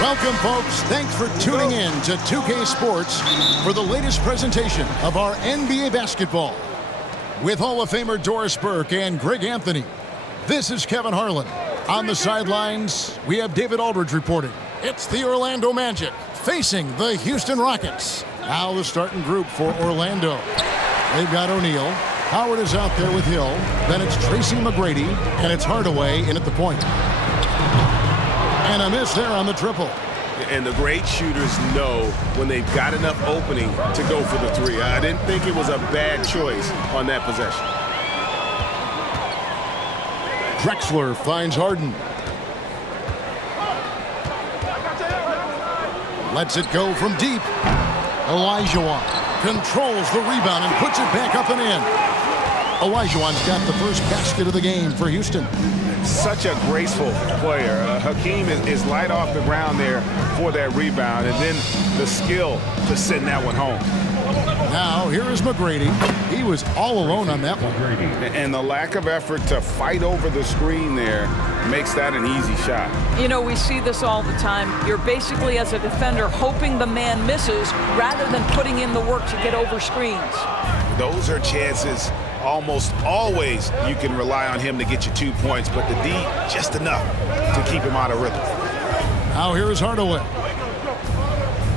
Welcome, folks. Thanks for tuning in to 2K Sports for the latest presentation of our NBA basketball. With Hall of Famer Doris Burke and Greg Anthony, this is Kevin Harlan. On the sidelines, we have David Aldridge reporting. It's the Orlando Magic facing the Houston Rockets. Now the starting group for Orlando. They've got O'Neal. Howard is out there with Hill. Then it's Tracy McGrady, and it's Hardaway in at the point. And a miss there on the triple. And the great shooters know when they've got enough opening to go for the three. I didn't think it was a bad choice on that possession. Drexler finds Harden. Lets it go from deep. Olajuwon controls the rebound and puts it back up and in. Olajuwon's got the first basket of the game for Houston. Such a graceful player. Hakeem is light off the ground there for that rebound, and then the skill to send that one home. Now, here is McGrady. He was all alone on that one. And the lack of effort to fight over the screen there makes that an easy shot. You know, we see this all the time. You're basically, as a defender, hoping the man misses rather than putting in the work to get over screens. Those are chances almost always you can rely on him to get you 2 points, but the D just enough to keep him out of rhythm. Now here is Hardaway.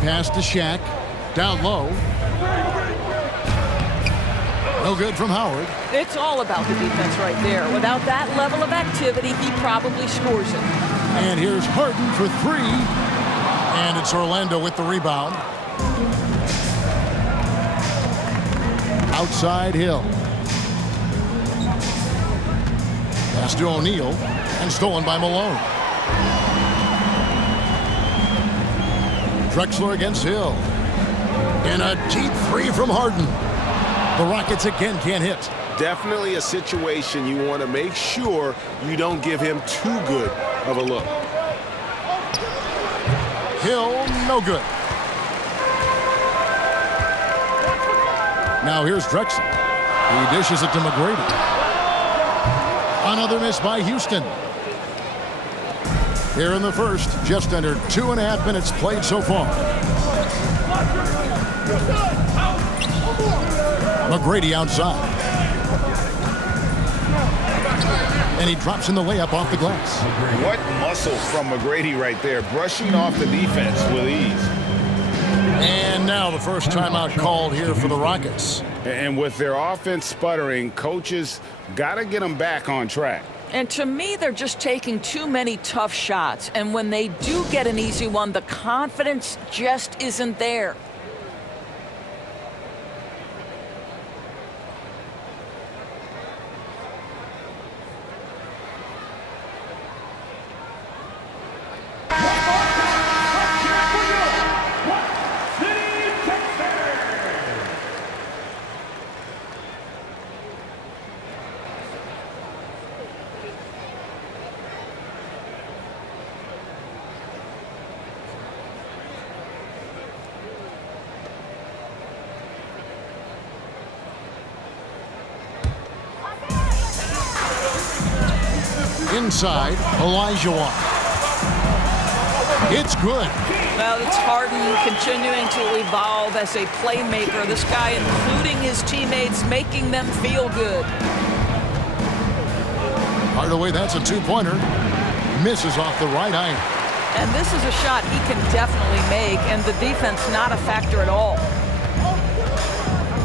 Pass to Shaq. Down low. No good from Howard. It's all about the defense right there. Without that level of activity, he probably scores it. And here's Harden for three. And it's Orlando with the rebound. Outside Hill. Pass to O'Neal, and stolen by Malone. Drexler against Hill. And a deep three from Harden. The Rockets again can't hit. Definitely a situation you want to make sure you don't give him too good of a look. Hill, no good. Now here's Drexler. He dishes it to McGrady. Another miss by Houston. Here in the first, just under 2.5 minutes played so far. McGrady outside. And he drops in the layup off the glass. What muscle from McGrady right there, brushing off the defense with ease. And now the first timeout called here for the Rockets. And with their offense sputtering, coaches got to get them back on track. And to me, they're just taking too many tough shots. And when they do get an easy one, the confidence just isn't there. Inside, Olajuwon. It's good. Well, it's Harden continuing to evolve as a playmaker. This guy, including his teammates, making them feel good. Hardaway, that's a two-pointer. Misses off the right iron. And this is a shot he can definitely make, and the defense not a factor at all.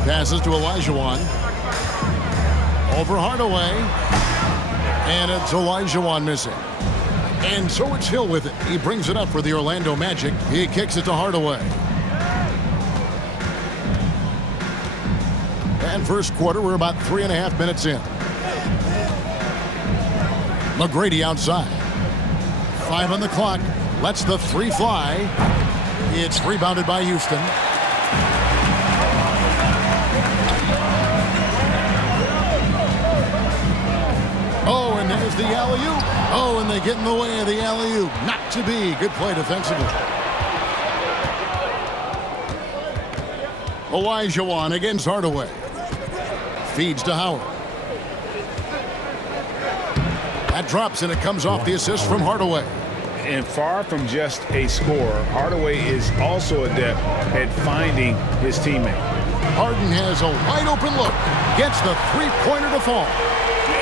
Passes to Olajuwon. Over Hardaway. And it's Olajuwon missing. And so it's Hill with it. He brings it up for the Orlando Magic. He kicks it to Hardaway. And first quarter, we're about 3.5 minutes in. McGrady outside. 5 on the clock. Lets the three fly. It's rebounded by Houston. Oh, and there's the alley-oop. Oh, and they get in the way of the alley-oop. Not to be. Good play defensively. Olajuwon against Hardaway. Feeds to Howard. That drops, and it comes off the assist from Hardaway. And far from just a scorer, Hardaway is also adept at finding his teammate. Harden has a wide open look. Gets the three-pointer to fall.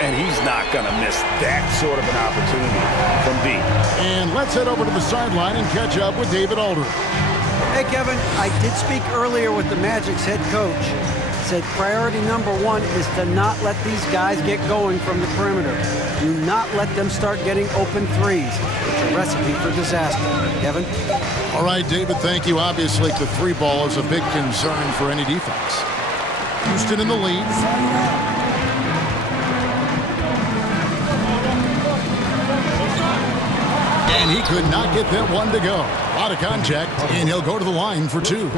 And he's not going to miss that sort of an opportunity from deep. And let's head over to the sideline and catch up with David Aldridge. Hey, Kevin, I did speak earlier with the Magic's head coach. Said priority number one is to not let these guys get going from the perimeter. Do not let them start getting open threes. It's a recipe for disaster. Kevin? All right, David, thank you. Obviously, the three ball is a big concern for any defense. Houston in the lead. And he could not get that one to go. A lot of contact, and he'll go to the line for two.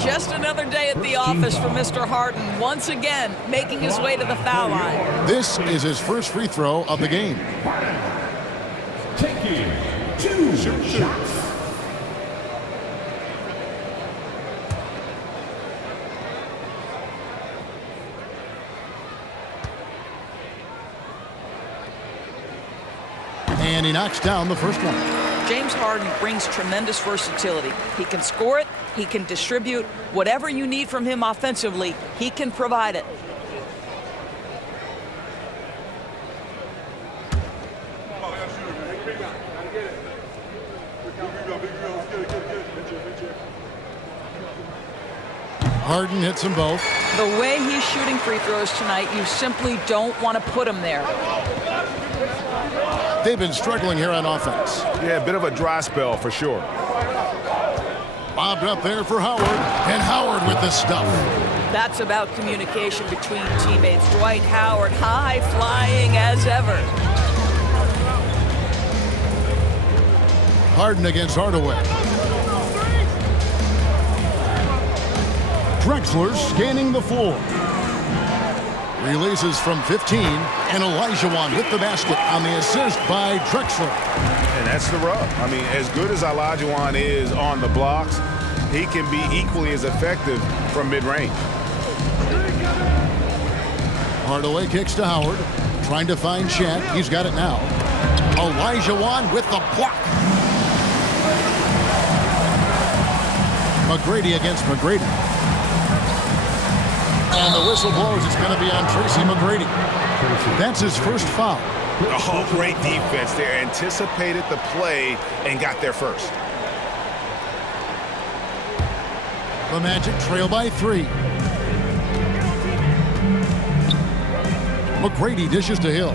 Just another day at the office for Mr. Harden, once again making his way to the foul line. This is his first free throw of the game. Taking 2 shots. And he knocks down the first one. James Harden brings tremendous versatility. He can score it, he can distribute. Whatever you need from him offensively, he can provide it. Harden hits them both. The way he's shooting free throws tonight, you simply don't want to put him there. They've been struggling here on offense. Yeah, a bit of a dry spell for sure. Bobbed up there for Howard, and Howard with the stuff. That's about communication between teammates. Dwight Howard, high flying as ever. Harden against Hardaway. Drexler scanning the floor. Releases from 15, and Olajuwon with the basket on the assist by Drexler. And that's the rub. I mean, as good as Olajuwon is on the blocks, he can be equally as effective from mid-range. Hardaway kicks to Howard, trying to find Shaq. He's got it now. Olajuwon with the block. McGrady against McGrady. And the whistle blows. It's going to be on Tracy McGrady. That's his first foul. Oh, great defense there. Anticipated the play and got there first. The Magic trail by 3. McGrady dishes to Hill.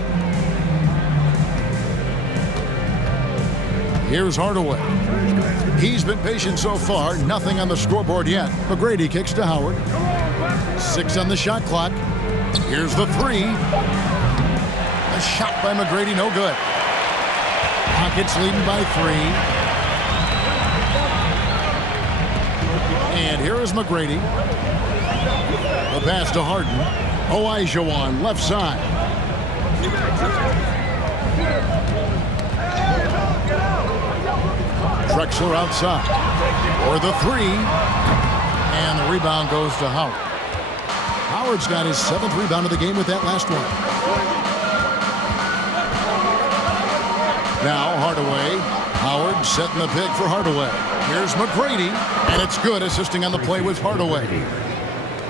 Here's Hardaway. He's been patient so far. Nothing on the scoreboard yet. McGrady kicks to Howard. 6 on the shot clock. Here's the 3. A shot by McGrady, no good. Rockets leading by 3. And here is McGrady. The pass to Harden. Olajuwon left side. Drexler outside. For the 3. And the rebound goes to Howard. Howard's got his 7th rebound of the game with that last one. Now Hardaway. Howard setting the pick for Hardaway. Here's McGrady, and it's good, assisting on the play with Hardaway.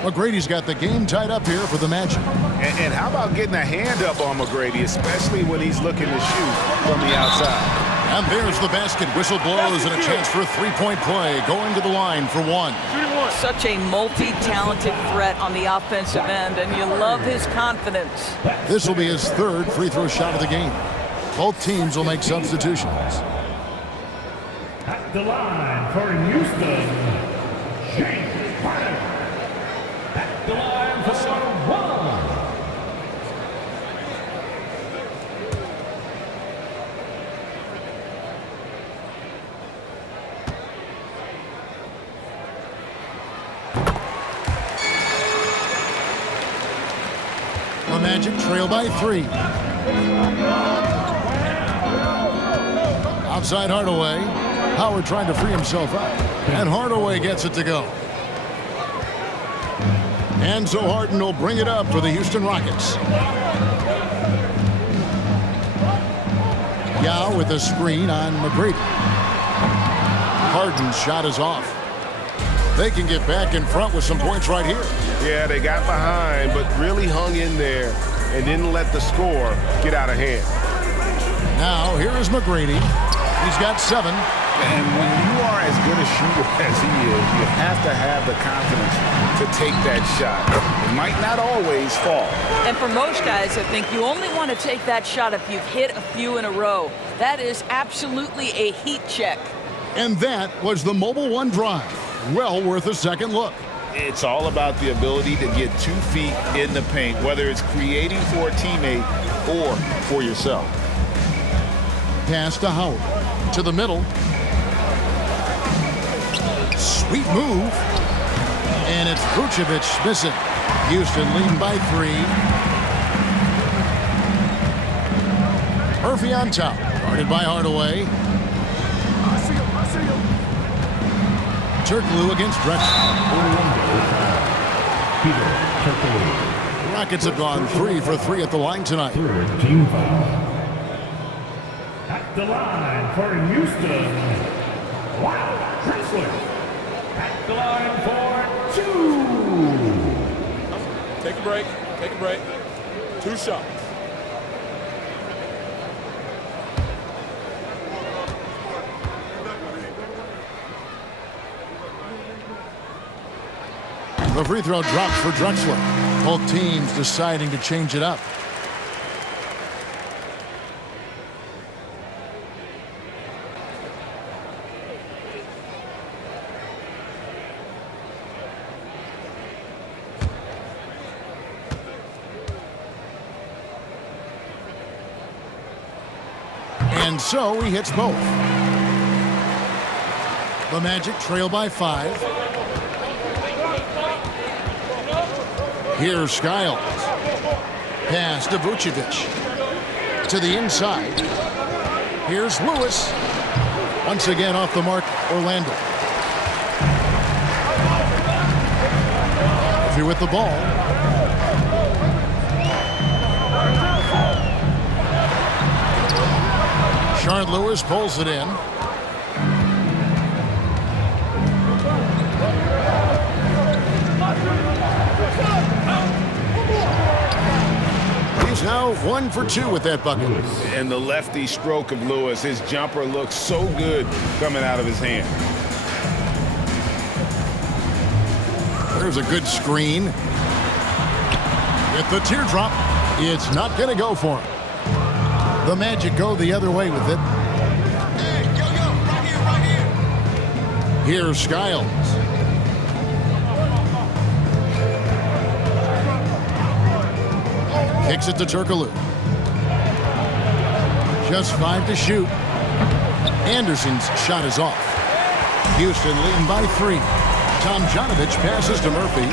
McGrady's got the game tied up here for the Magic. And how about getting a hand up on McGrady, especially when he's looking to shoot from the outside. And there's the basket. Whistle blows and a chance for a three-point play. Going to the line for 1. Such a multi-talented threat on the offensive end, and you love his confidence. This will be his 3rd free throw shot of the game. Both teams will make substitutions. At the line for Houston, James Harden. At the line for 1. The Magic trail by 3. Outside Hardaway. Howard trying to free himself up. And Hardaway gets it to go. And so Harden will bring it up for the Houston Rockets. Yao with a screen on McGrady. Harden's shot is off. They can get back in front with some points right here. Yeah, they got behind, but really hung in there and didn't let the score get out of hand. Now, here is McGrady. He's got 7. And when you are as good a shooter as he is, you have to have the confidence to take that shot. It might not always fall. And for most guys, I think you only want to take that shot if you've hit a few in a row. That is absolutely a heat check. And that was the Mobile One drive. Well worth a second look. It's all about the ability to get 2 feet in the paint, whether it's creating for a teammate or for yourself. Pass to Howard. To the middle. Sweet move. And it's Vucevic missing. Houston leading by 3. Murphy on top. Guarded by Hardaway. Turkoglu against Drexler. Rockets have gone 3 for 3 at the line tonight. Third team foul. At the line for Houston. Wow, Drexler. At the line for 2. Take a break. Take a break. 2 shots. The free throw drops for Drexler. Both teams deciding to change it up. And so he hits both. The Magic trail by 5. Here's Skiles. Pass to Vucevic. To the inside. Here's Lewis. Once again off the mark, Orlando. If you're with the ball. Shard Lewis pulls it in. He's now 1 for 2 with that bucket. And the lefty stroke of Lewis, his jumper looks so good coming out of his hand. There's a good screen. With the teardrop, it's not going to go for him. The Magic go the other way with it. Hey, go, right here. Here's Skiles. Kicks it to Turkoglu. Just 5 to shoot. Anderson's shot is off. Houston leading by 3. Tomjanovich passes to Murphy.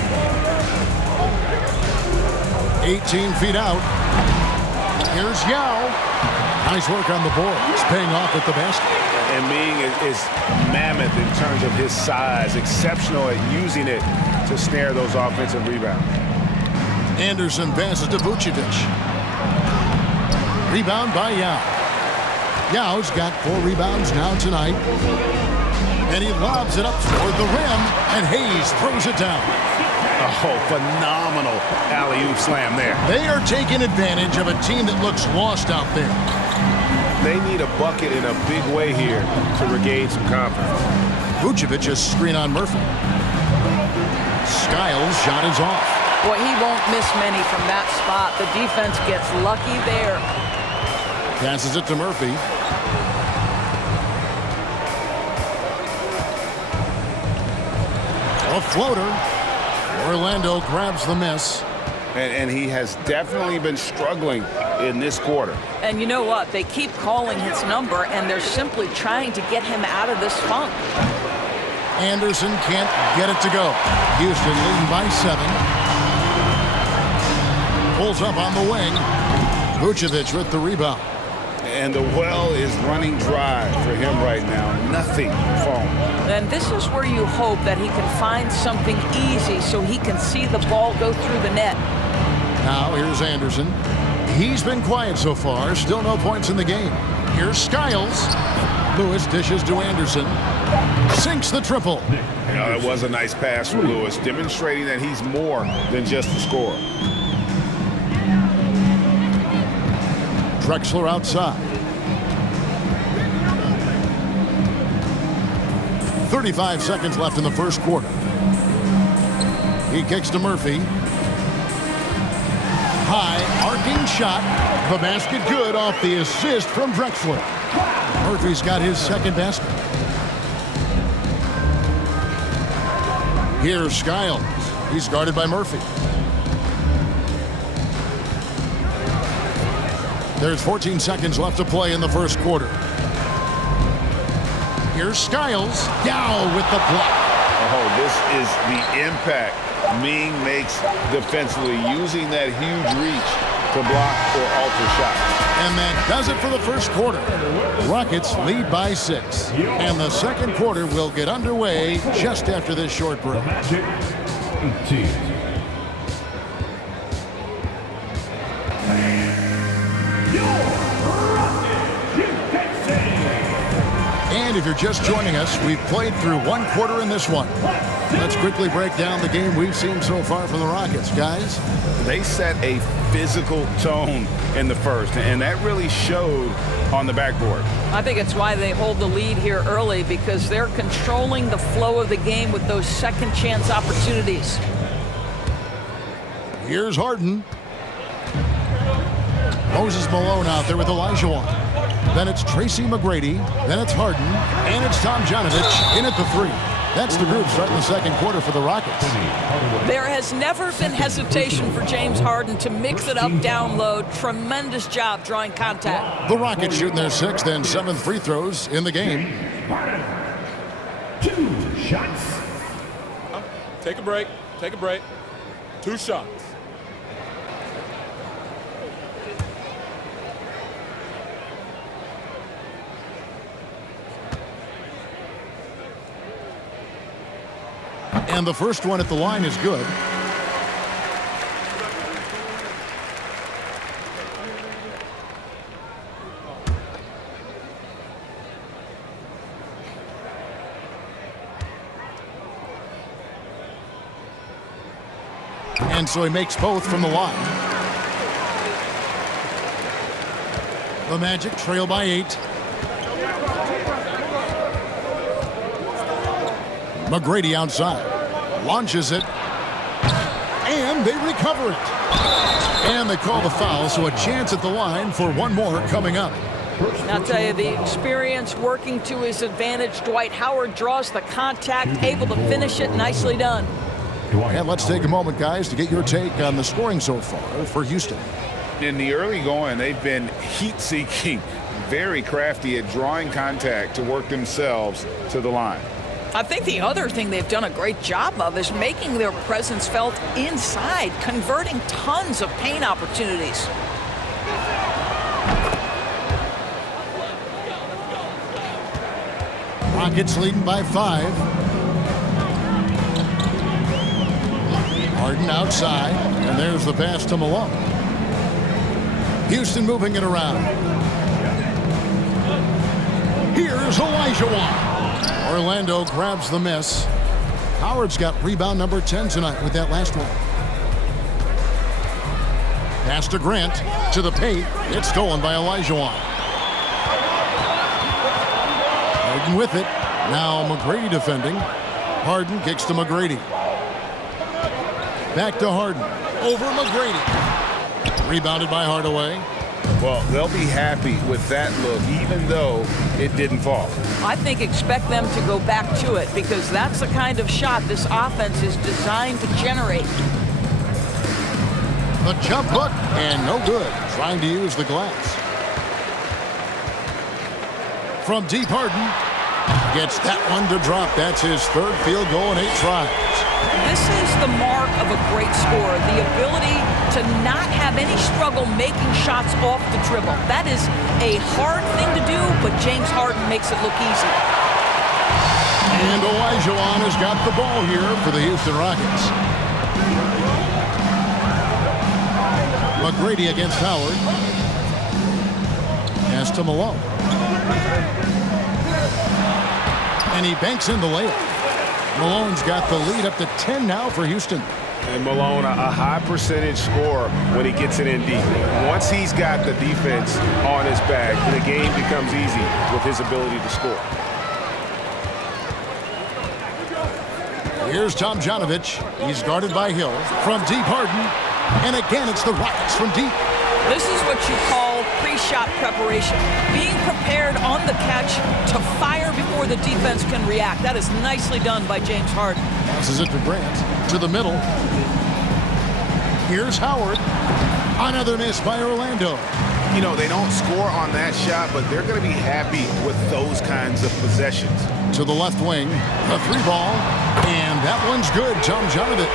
18 feet out. Here's Yao. Nice work on the board. He's paying off at the basket. And Ming is mammoth in terms of his size. Exceptional at using it to snare those offensive rebounds. Anderson passes to Vucevic. Rebound by Yao. Yao's got 4 rebounds now tonight. And he lobs it up toward the rim, and Hayes throws it down. Oh, phenomenal alley-oop slam there. They are taking advantage of a team that looks lost out there. They need a bucket in a big way here to regain some confidence. Vucevic's screen on Murphy. Skiles' shot is off. Boy, he won't miss many from that spot. The defense gets lucky there. Passes it to Murphy. A floater. Orlando grabs the miss. And he has definitely been struggling in this quarter. And you know what? They keep calling his number, and they're simply trying to get him out of this funk. Anderson can't get it to go. Houston leading by 7. Pulls up on the wing. Vucevic with the rebound. And the well is running dry for him right now. Nothing falling. And this is where you hope that he can find something easy so he can see the ball go through the net. Now here's Anderson. He's been quiet so far. Still no points in the game. Here's Skiles. Lewis dishes to Anderson. Sinks the triple. That was a nice pass from Lewis, demonstrating that he's more than just a scorer. Drexler outside. 35 seconds left in the first quarter. He kicks to Murphy. High, arcing shot. The basket good off the assist from Drexler. Murphy's got his second basket. Here's Skiles. He's guarded by Murphy. There's 14 seconds left to play in the first quarter. Here's Skiles. Yao with the block. Oh, this is the impact Ming makes defensively, using that huge reach to block or alter shots. And that does it for the first quarter. Rockets lead by 6. And the second quarter will get underway just after this short break. Magic 18. And if you're just joining us, we've played through one quarter in this one. Let's quickly break down the game we've seen so far from the Rockets, guys. They set a physical tone in the first, and that really showed on the backboard. I think it's why they hold the lead here early, because they're controlling the flow of the game with those second chance opportunities. Here's Harden. Moses Malone out there with Olajuwon. Then it's Tracy McGrady. Then it's Harden. And it's Tomjanovich in at the 3. That's the group starting the second quarter for the Rockets. There has never been hesitation for James Harden to mix it up down low. Tremendous job drawing contact. The Rockets shooting their 6th and 7th free throws in the game. 2 shots. Take a break. Take a break. 2 shots. And the first one at the line is good. And so he makes both from the line. The Magic trail by 8. McGrady outside. Launches it. And they recover it. And they call the foul, so a chance at the line for one more coming up. I'll tell you, the experience working to his advantage. Dwight Howard draws the contact, able to finish it. Nicely done. And let's take a moment, guys, to get your take on the scoring so far for Houston. In the early going, they've been heat-seeking, very crafty at drawing contact to work themselves to the line. I think the other thing they've done a great job of is making their presence felt inside, converting tons of paint opportunities. Rockets leading by 5. Harden outside, and there's the pass to Malone. Houston moving it around. Here's Olajuwon. Orlando grabs the miss. Howard's got rebound number 10 tonight with that last one. Pass to Grant to the paint. It's stolen by Olajuwon. Harden with it. Now McGrady defending. Harden kicks to McGrady. Back to Harden. Over McGrady. Rebounded by Hardaway. Well, they'll be happy with that look, even though it didn't fall. I think expect them to go back to it, because that's the kind of shot this offense is designed to generate. The jump hook, and no good. Trying to use the glass. From deep, Harden gets that one to drop. That's his 3rd field goal in 8 tries. This is the mark of a great scorer, the ability to not have any struggle making shots off the dribble. That is a hard thing to do, but James Harden makes it look easy. And Olajuwon has got the ball here for the Houston Rockets. McGrady against Howard. Pass to Malone. And he banks in the layup. Malone's got the lead up to 10 now for Houston. And Malone, a high percentage scorer when he gets it in deep. Once he's got the defense on his back, the game becomes easy with his ability to score. Here's Tomjanovich. He's guarded by Hill. From deep, Harden. And again, it's the Rockets from deep. This is what you call pre-shot preparation. Being prepared on the catch to fire before the defense can react. That is nicely done by James Harden. Passes it to Grant. To the middle. Here's Howard. Another miss by Orlando. You know, they don't score on that shot, but they're going to be happy with those kinds of possessions. To the left wing. A three ball. And that one's good. Tomjanovich.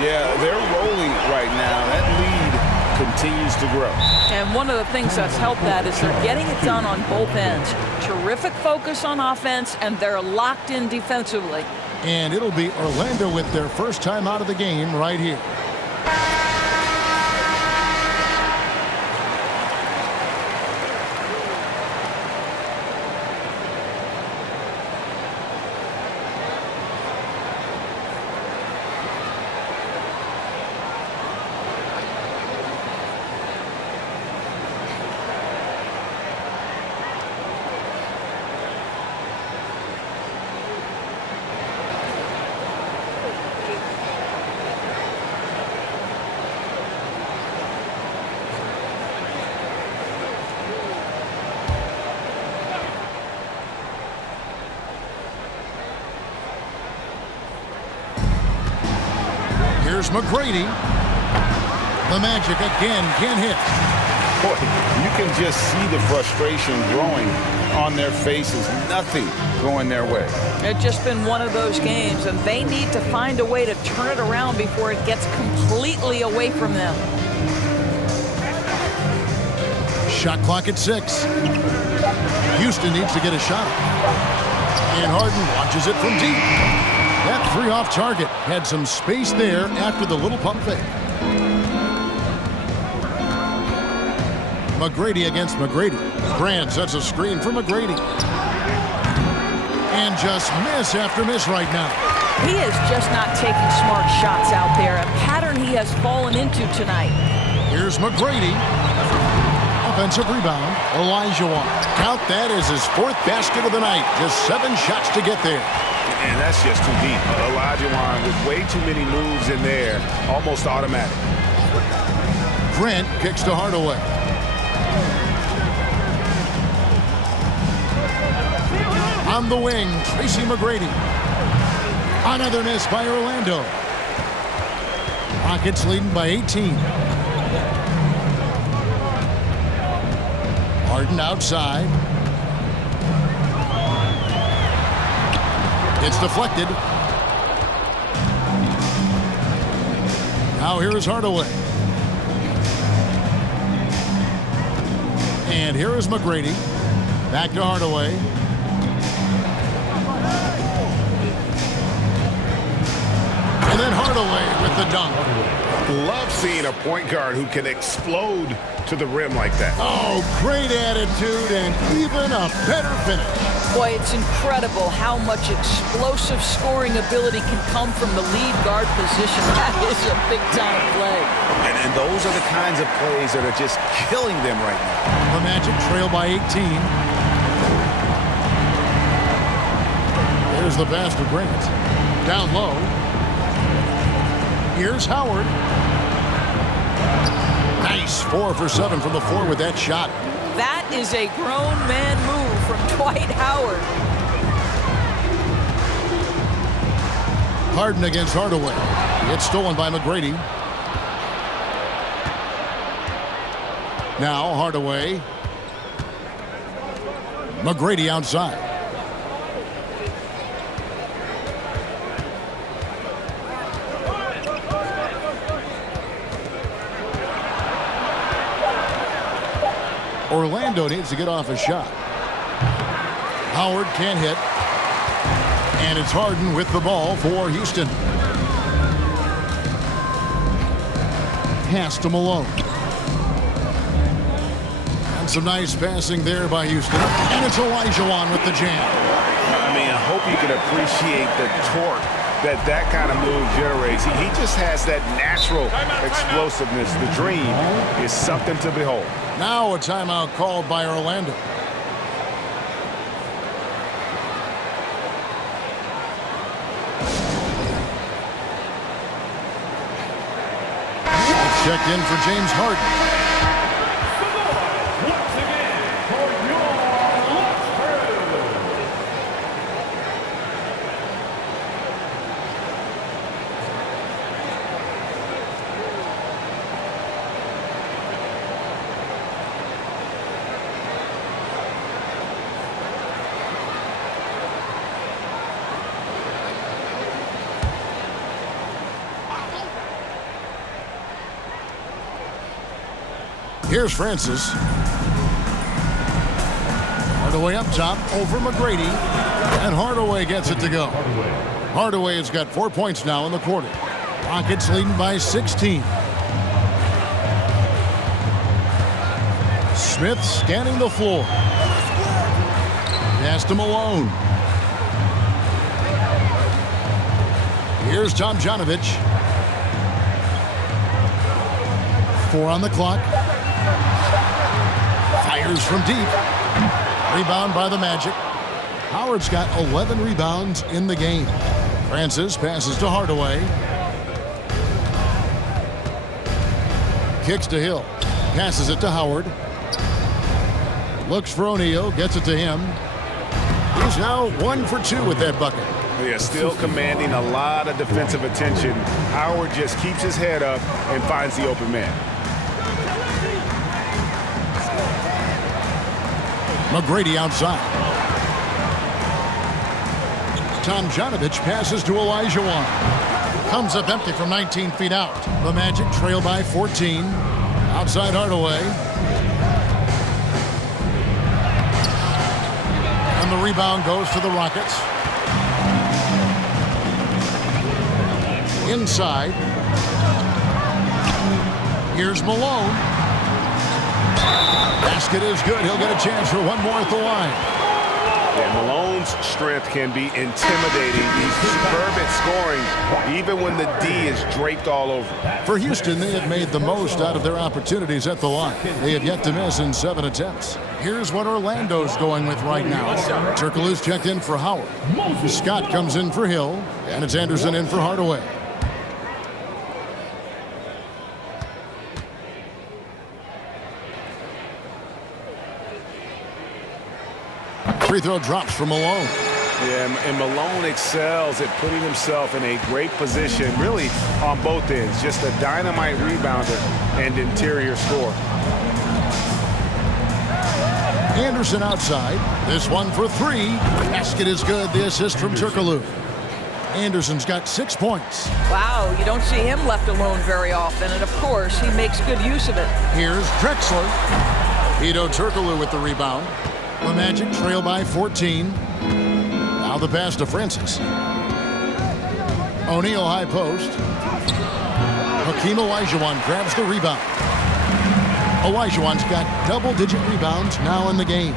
Yeah, they're rolling right now. That lead continues to grow. And one of the things that's helped that is they're getting it done on both ends. Terrific focus on offense, and they're locked in defensively. And it'll be Orlando with their first time out of the game right here. Here's McGrady. The Magic again can't hit. Boy, you can just see the frustration growing on their faces. Nothing going their way. It's just been one of those games, and they need to find a way to turn it around before it gets completely away from them. Shot clock at 6. Houston needs to get a shot. And Harden launches it from deep. That three off target. Had some space there after the little pump fake. McGrady against McGrady. Grant sets a screen for McGrady. And just miss after miss right now. He is just not taking smart shots out there, a pattern he has fallen into tonight. Here's McGrady. Offensive rebound. Olajuwon. Count that as his fourth basket of the night. Just 7 shots to get there. And that's just too deep. Olajuwon with way too many moves in there. Almost automatic. Grant kicks to Hardaway. On the wing, Tracy McGrady. Another miss by Orlando. Rockets leading by 18. Harden outside. It's deflected. Now here is Hardaway. And here is McGrady. Back to Hardaway. And then Hardaway with the dunk. Love seeing a point guard who can explode to the rim like that. Oh, great attitude and even a better finish. Boy, it's incredible how much explosive scoring ability can come from the lead guard position. That is a big-time play. And those are the kinds of plays that are just killing them right now. The Magic trail by 18. There's the pass to Grant. Down low. Here's Howard. Nice 4 for 7 from the floor with that shot. That is a grown man move from Dwight Howard. Harden against Hardaway. It's stolen by McGrady. Now Hardaway. McGrady outside. Orlando needs to get off a shot. Howard can't hit. And it's Harden with the ball for Houston. Pass to Malone. And some nice passing there by Houston. And it's Olajuwon with the jam. I mean, I hope you can appreciate the torque that kind of move generates. He just has that natural explosiveness. The dream is something to behold. Now a timeout called by Orlando. Checked in for James Harden. Once again, for your lunch crew. Here's Francis. Hardaway up top over McGrady. And Hardaway gets it to go. Hardaway has got 4 points now in the quarter. Rockets leading by 16. Smith scanning the floor. Pass to Malone. Here's Tomjanovich. 4 on the clock. Fires from deep. Rebound by the Magic. Howard's got 11 rebounds in the game. Francis passes to Hardaway. Kicks to Hill. Passes it to Howard. Looks for O'Neal. Gets it to him. He's now 1 for 2 with that bucket. Yeah, still commanding a lot of defensive attention. Howard just keeps his head up and finds the open man. McGrady outside. Tomjanovich passes to Olajuwon. Comes up empty from 19 feet out. The Magic trail by 14. Outside Hardaway. And the rebound goes to the Rockets. Inside. Here's Malone. Basket is good. He'll get a chance for one more at the line. Yeah, Malone's strength can be intimidating. He's superb at scoring, even when the D is draped all over. For Houston, they have made the most out of their opportunities at the line. They have yet to miss in 7 attempts. Here's what Orlando's going with right now. Turkoglu's checked in for Howard. Scott comes in for Hill, and it's Anderson in for Hardaway. Free throw drops for Malone. Yeah, and Malone excels at putting himself in a great position, really on both ends. Just a dynamite rebounder and interior scorer. Anderson outside. This one for 3. Basket is good. The assist from Turkoglu. Anderson's got 6 points. Wow, you don't see him left alone very often, and of course, he makes good use of it. Here's Drexler. Hedo Turkoglu with the rebound. The Magic trail by 14. Now the pass to Francis. O'Neal high post. Hakeem Olajuwon grabs the rebound. Olajuwon's got double-digit rebounds now in the game.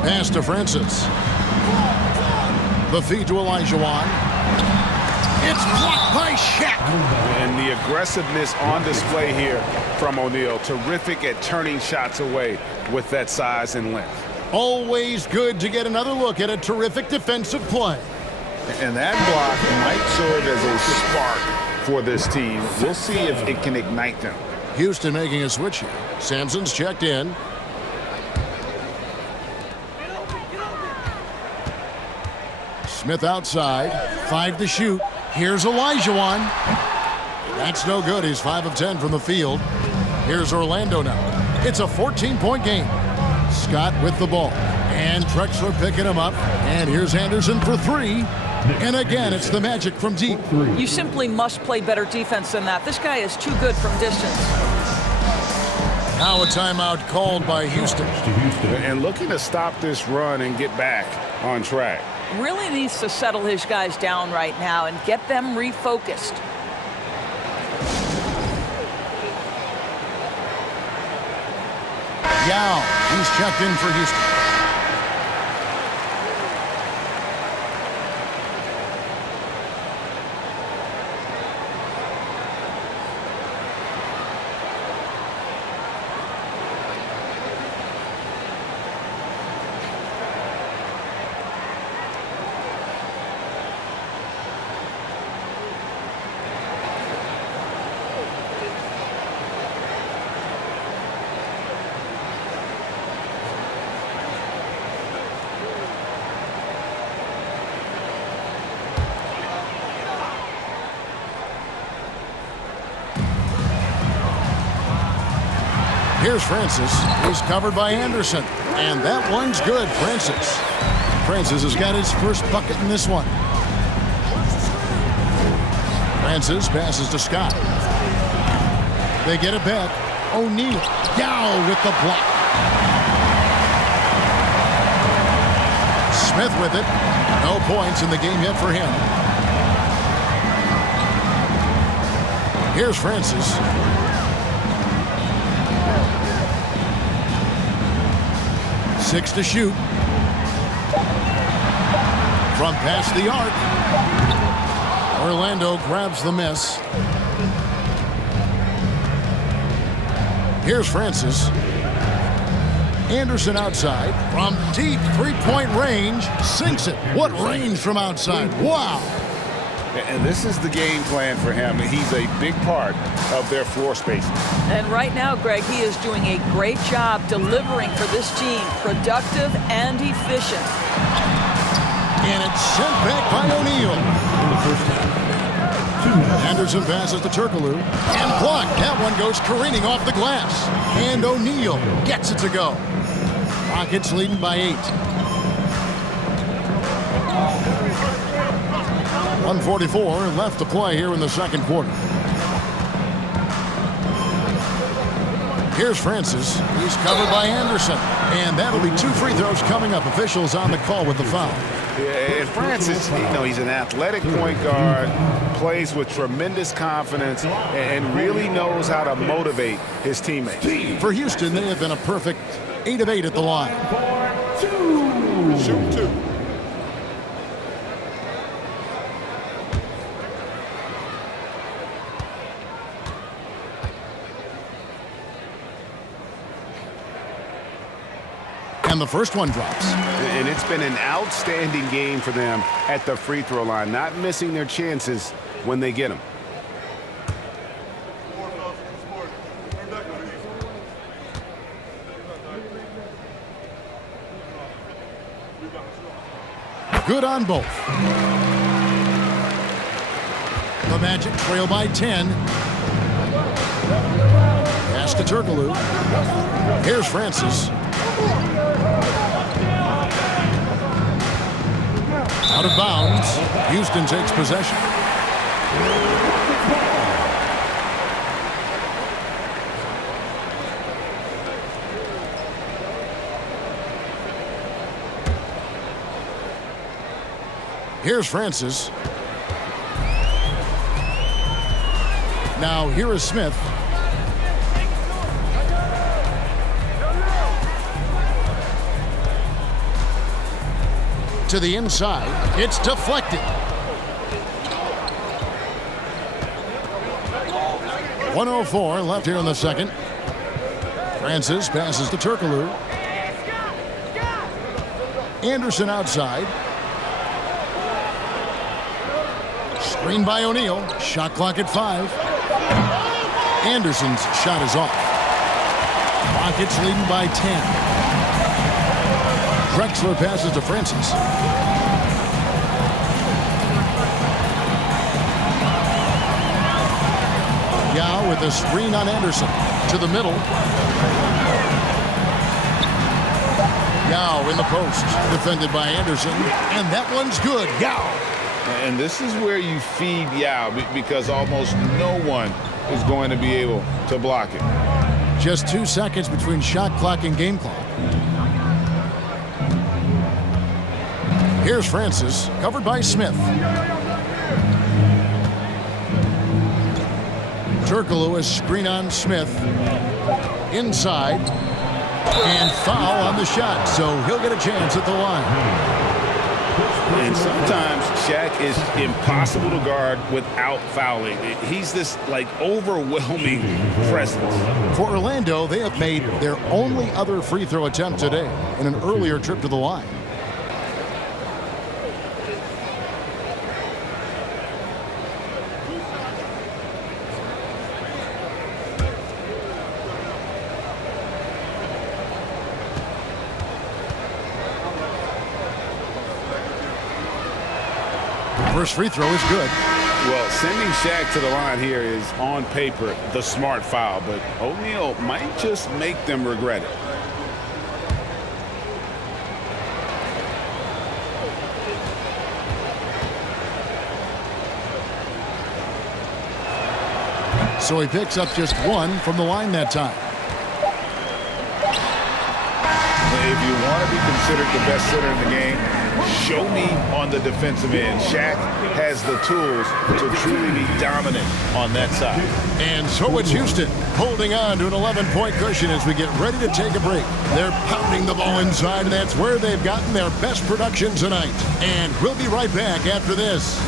Pass to Francis. The feed to Olajuwon. It's blocked by Shaq. And the aggressiveness on display here from O'Neal. Terrific at turning shots away with that size and length. Always good to get another look at a terrific defensive play. And that block might serve as a spark for this team. We'll see if it can ignite them. Houston making a switch here. Sampson's checked in. Smith outside. 5 to shoot. Here's Olajuwon. That's no good. He's 5 of 10 from the field. Here's Orlando now. It's a 14-point game. Scott with the ball. And Drexler picking him up. And here's Anderson for 3. And again, it's the Magic from deep. You simply must play better defense than that. This guy is too good from distance. Now a timeout called by Houston. And looking to stop this run and get back on track. Really needs to settle his guys down right now and get them refocused. Yao, he's checked in for Houston. Here's Francis. He's covered by Anderson. And that one's good, Francis. Francis has got his first bucket in this one. Francis passes to Scott. They get it back. O'Neal. Yao with the block. Smith with it. No points in the game yet for him. Here's Francis. 6 to shoot. From past the arc. Orlando grabs the miss. Here's Francis. Anderson outside. From deep three-point range. Sinks it. What range from outside. Wow. And this is the game plan for him. He's a big part of their floor spacing. And right now, Greg, he is doing a great job delivering for this team. Productive and efficient. And it's sent back by O'Neal. Anderson passes to Turkoglu. And blocked. That one goes careening off the glass. And O'Neal gets it to go. Rockets leading by 8. 1:44 left to play here in the second quarter. Here's Francis. He's covered by Anderson. And that'll be 2 free throws coming up. Officials on the call with the foul. Yeah, and Francis, he's an athletic point guard, plays with tremendous confidence, and really knows how to motivate his teammates. For Houston, they have been a perfect 8 of 8 at the line. Shoot 2. And the first one drops. And it's been an outstanding game for them at the free throw line, not missing their chances when they get them. Good on both. The Magic trail by 10. Pass to Turkoglu. Here's Francis. Out of bounds. Houston takes possession. Here's Francis. Now here is Smith. To the inside. It's deflected. 1:04 left here in the second. Francis passes to Turkoglu. Anderson outside. Screen by O'Neal. Shot clock at 5. Anderson's shot is off. Rockets leading by 10. Drexler passes to Francis. Yao with a screen on Anderson. To the middle. Yao in the post. Defended by Anderson. And that one's good. Yao. And this is where you feed Yao because almost no one is going to be able to block it. Just 2 seconds between shot clock and game clock. Here's Francis, covered by Smith. Turkoglu is screen on Smith. Inside. And foul on the shot, so he'll get a chance at the line. And sometimes Shaq is impossible to guard without fouling. He's this, like, overwhelming presence. For Orlando, they have made their only other free throw attempt today in an earlier trip to the line. First free throw is good. Well, sending Shaq to the line here is, on paper, the smart foul, but O'Neal might just make them regret it. So he picks up just one from the line that time. If you want to be considered the best center in the game, show me on the defensive end. Shaq has the tools to truly be dominant on that side. And so it's Houston holding on to an 11-point cushion as we get ready to take a break. They're pounding the ball inside, and that's where they've gotten their best production tonight. And we'll be right back after this.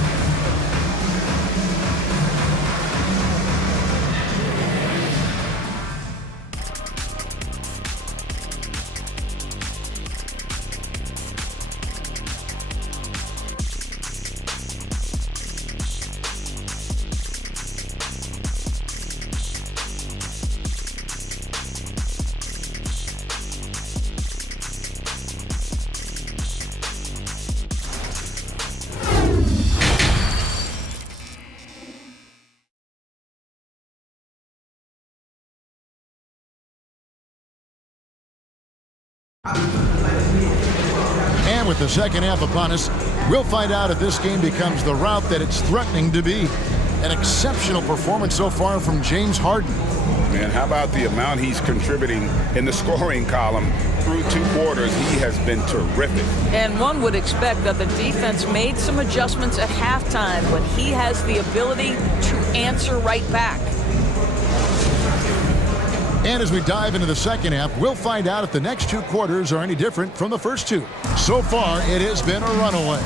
And with the second half upon us, we'll find out if this game becomes the route that it's threatening to be. An exceptional performance so far from James Harden. And how about the amount he's contributing in the scoring column through 2 quarters? He has been terrific. And one would expect that the defense made some adjustments at halftime, but he has the ability to answer right back. And as we dive into the second half, we'll find out if the next 2 quarters are any different from the first 2. So far, it has been a runaway.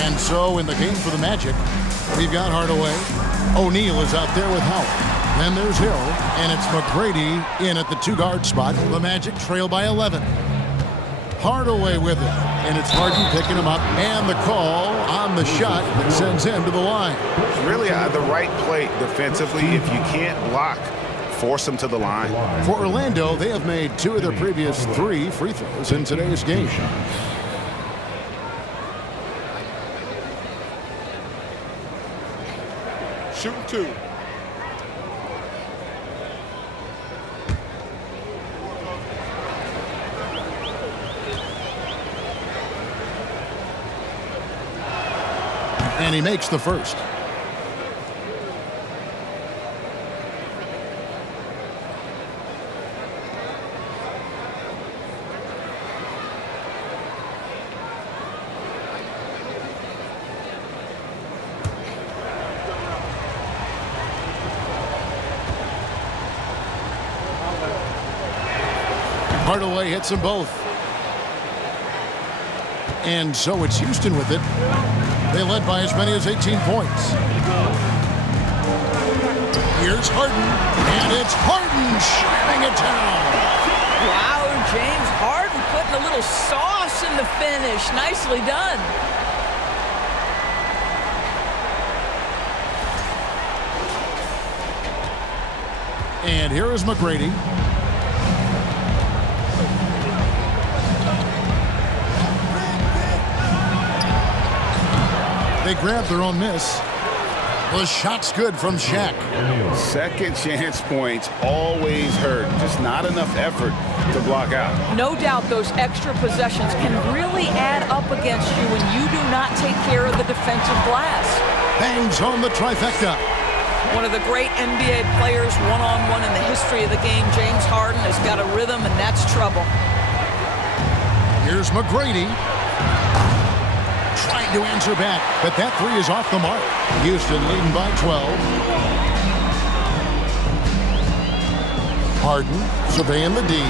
And so in the game for the Magic, we've got Hardaway. O'Neal is out there with Howard. Then there's Hill, and it's McGrady in at the 2-guard spot. The Magic trail by 11. Hardaway with it, and it's Harden picking him up. And the call on the shot that sends him to the line. Really the right play defensively. If you can't block, force them to the line. For Orlando, they have made 2 of their previous 3 free throws in today's game. Shooting 2. And he makes the first. Hardaway hits them both. And so it's Houston with it. They led by as many as 18 points. Here's Harden, and it's Harden shutting it down. Wow, James Harden putting a little sauce in the finish. Nicely done. And here is McGrady. They grab their own miss. The shot's good from Shaq. Second chance points always hurt. Just not enough effort to block out. No doubt those extra possessions can really add up against you when you do not take care of the defensive glass. Bangs on the trifecta. One of the great NBA players one-on-one in the history of the game, James Harden, has got a rhythm, and that's trouble. Here's McGrady. Trying to answer back, but that 3 is off the mark. Houston leading by 12. Harden surveying the D.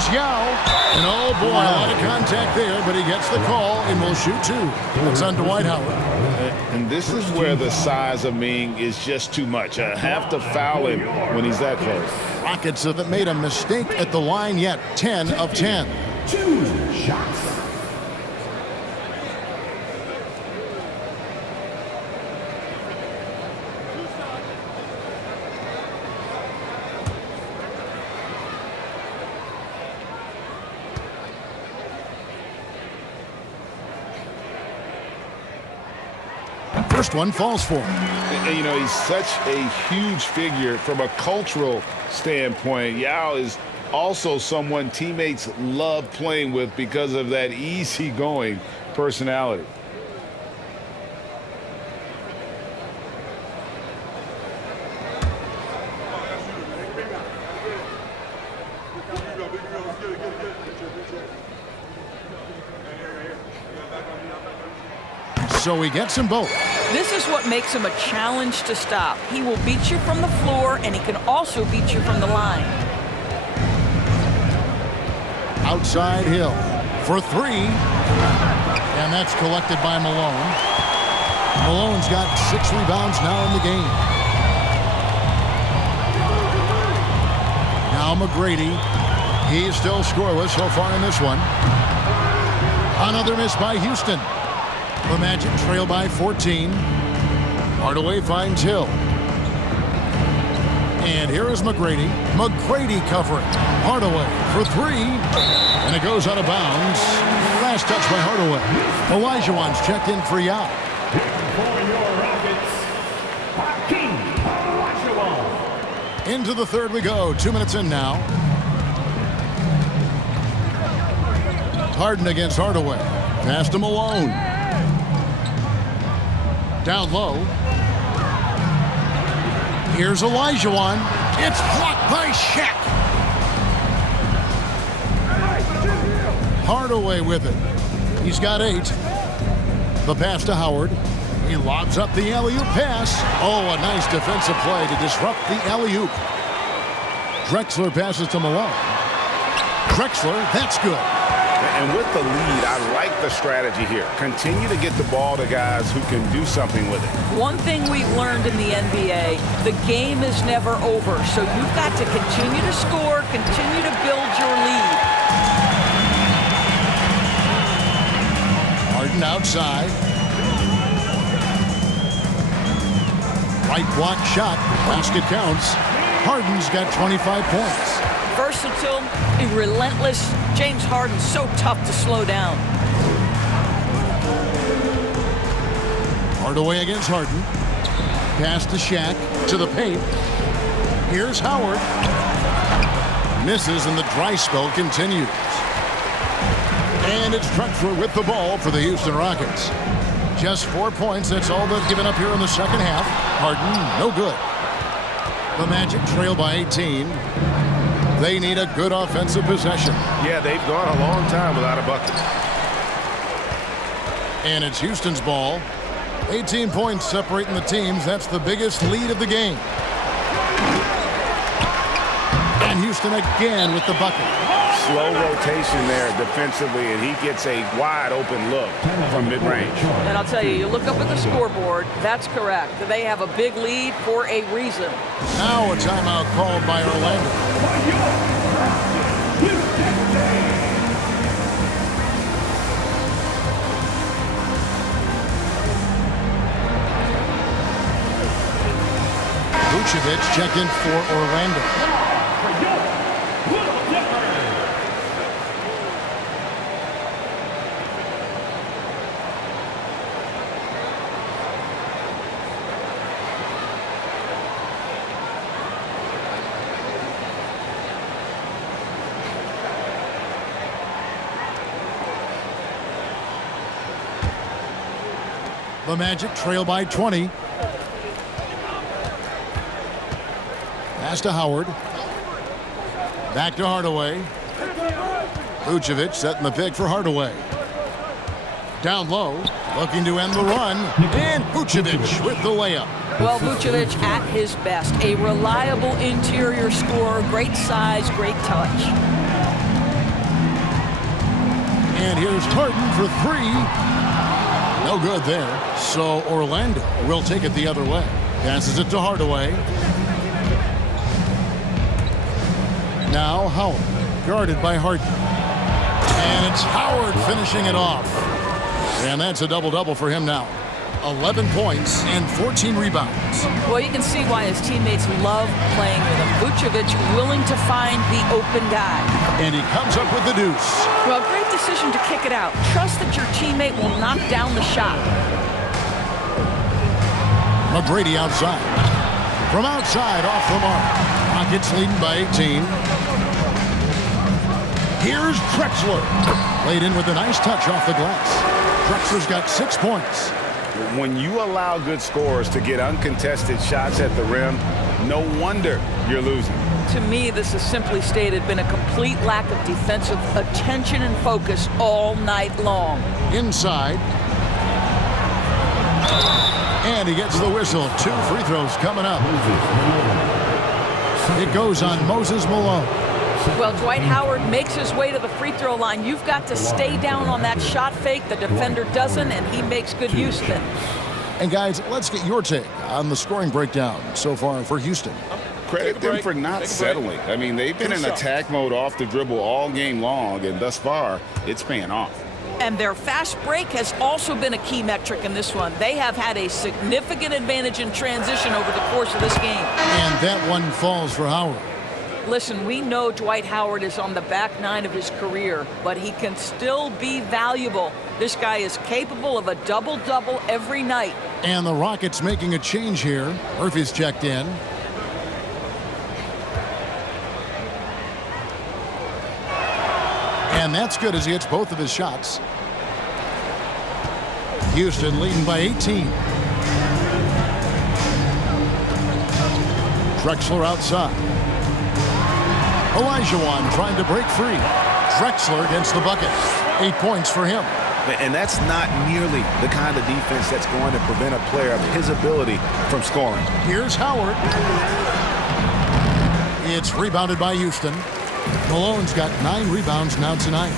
Here's Yao. And oh boy, a lot of contact there, but he gets the call and will shoot 2. That's on Dwight Howard. And this is where the size of Ming is just too much. Have to foul him when he's that close. Rockets haven't made a mistake at the line yet. 10 of 10. 2 shots. First one falls for him. And, you know, he's such a huge figure from a cultural standpoint. Yao is also someone teammates love playing with because of that easygoing personality. So he gets them both. This is what makes him a challenge to stop. He will beat you from the floor, and he can also beat you from the line. Outside Hill for 3. And that's collected by Malone. Malone's got 6 rebounds now in the game. Now McGrady. He's still scoreless so far in this one. Another miss by Houston. The Magic trail by 14. Hardaway finds Hill. And here is McGrady. McGrady covering. Hardaway for 3. And it goes out of bounds. Last touch by Hardaway. Olajuwon's checked in for Yao. For your Rockets, Hakeem Olajuwon. Into the third we go. 2 minutes in now. Harden against Hardaway. Pass to Malone. Down low. Here's Olajuwon. It's blocked by Shaq. Hardaway with it. He's got 8. The pass to Howard. He lobs up the alley-oop pass. Oh, a nice defensive play to disrupt the alley-oop. Drexler passes to Malone. Drexler, that's good. And with the lead, I like the strategy here. Continue to get the ball to guys who can do something with it. One thing we've learned in the NBA, the game is never over. So you've got to continue to score, continue to build your lead. Harden outside. Right block shot. Basket counts. Harden's got 25 points. Versatile, relentless. James Harden's so tough to slow down. Hardaway against Harden. Pass to Shaq. To the paint. Here's Howard. Misses and the dry spell continues. And it's Drexler with the ball for the Houston Rockets. Just 4 points. That's all they've given up here in the second half. Harden, no good. The Magic trail by 18. They need a good offensive possession. Yeah, they've gone a long time without a bucket. And it's Houston's ball. 18 points separating the teams. That's the biggest lead of the game. And Houston again with the bucket. Slow rotation there defensively, and he gets a wide open look from mid-range. And I'll tell you, you look up at the scoreboard, that's correct. They have a big lead for a reason. Now a timeout called by Orlando. Vucevic check in for Orlando. The Magic trail by 20. Pass to Howard. Back to Hardaway. Vucevic setting the pick for Hardaway. Down low, looking to end the run. And Vucevic with the layup. Well, Vucevic at his best. A reliable interior scorer, great size, great touch. here's Harden for three. No good there. So Orlando will take it the other way. Passes it to Hardaway. Now Howard, guarded by Harden. And it's Howard finishing it off. And that's a double-double for him now. 11 points and 14 rebounds. Well, you can see why his teammates love playing with him. Vucevic willing to find the open guy. And he comes up with the deuce. Well, great decision to kick it out. Trust that your teammate will knock down the shot. McGrady outside. From outside, off the mark. Rockets leading by 18. Here's Drexler. Laid in with a nice touch off the glass. Drexler's got 6 points. When you allow good scorers to get uncontested shots at the rim, no wonder you're losing. To me, this is simply stated been a complete lack of defensive attention and focus all night long. Inside. And he gets the whistle. 2 free throws coming up. It goes on Moses Malone. Well, Dwight Howard makes his way to the free throw line. You've got to stay down on that shot fake. The defender doesn't, and he makes good use of it. And guys, let's get your take on the scoring breakdown so far for Houston. Credit them for not settling. I mean, they've been in attack mode off the dribble all game long, and thus far, it's paying off. And their fast break has also been a key metric in this one. They have had a significant advantage in transition over the course of this game. And that one falls for Howard. Listen, we know Dwight Howard is on the back nine of his career, but he can still be valuable. This guy is capable of a double-double every night. And the Rockets making a change here. Murphy's checked in. And that's good as he hits both of his shots. Houston leading by 18. Drexler outside. Olajuwon trying to break free. Drexler against the bucket. 8 points for him. And that's not nearly the kind of defense that's going to prevent a player of his ability from scoring. Here's Howard. It's rebounded by Houston. Malone's got 9 rebounds now tonight.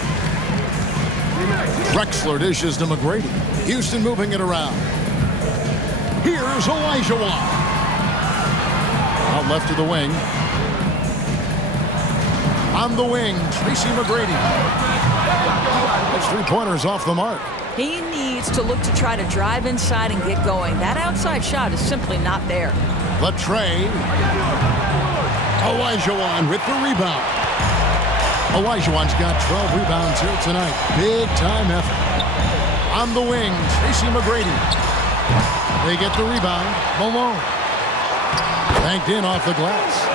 Drexler dishes to McGrady. Houston moving it around. Here's Olajuwon. Out left to the wing. On the wing, Tracy McGrady. Those 3-pointers off the mark. He needs to look to try to drive inside and get going. That outside shot is simply not there. Latrey. Olajuwon with the rebound. Olajuwon's got 12 rebounds here tonight. Big time effort. On the wing, Tracy McGrady. They get the rebound. Malone. Banked in off the glass.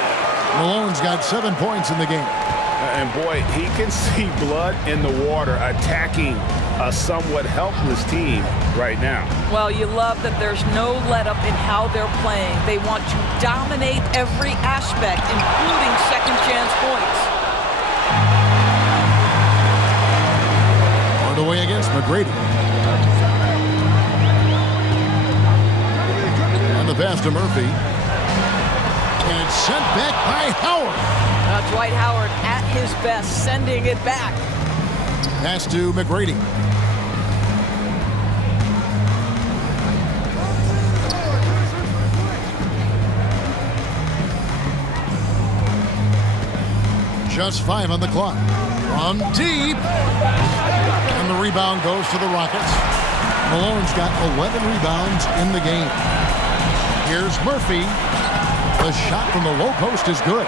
Malone's got 7 points in the game. And boy, he can see blood in the water attacking a somewhat helpless team right now. Well, you love that there's no let-up in how they're playing. They want to dominate every aspect, including second-chance points. Away against McGrady. And the pass to Murphy. And it's sent back by Howard. Dwight Howard at his best, sending it back. Pass to McGrady. Just 5 on the clock. From deep. And the rebound goes to the Rockets. Malone's got 11 rebounds in the game. Here's Murphy. The shot from the low post is good.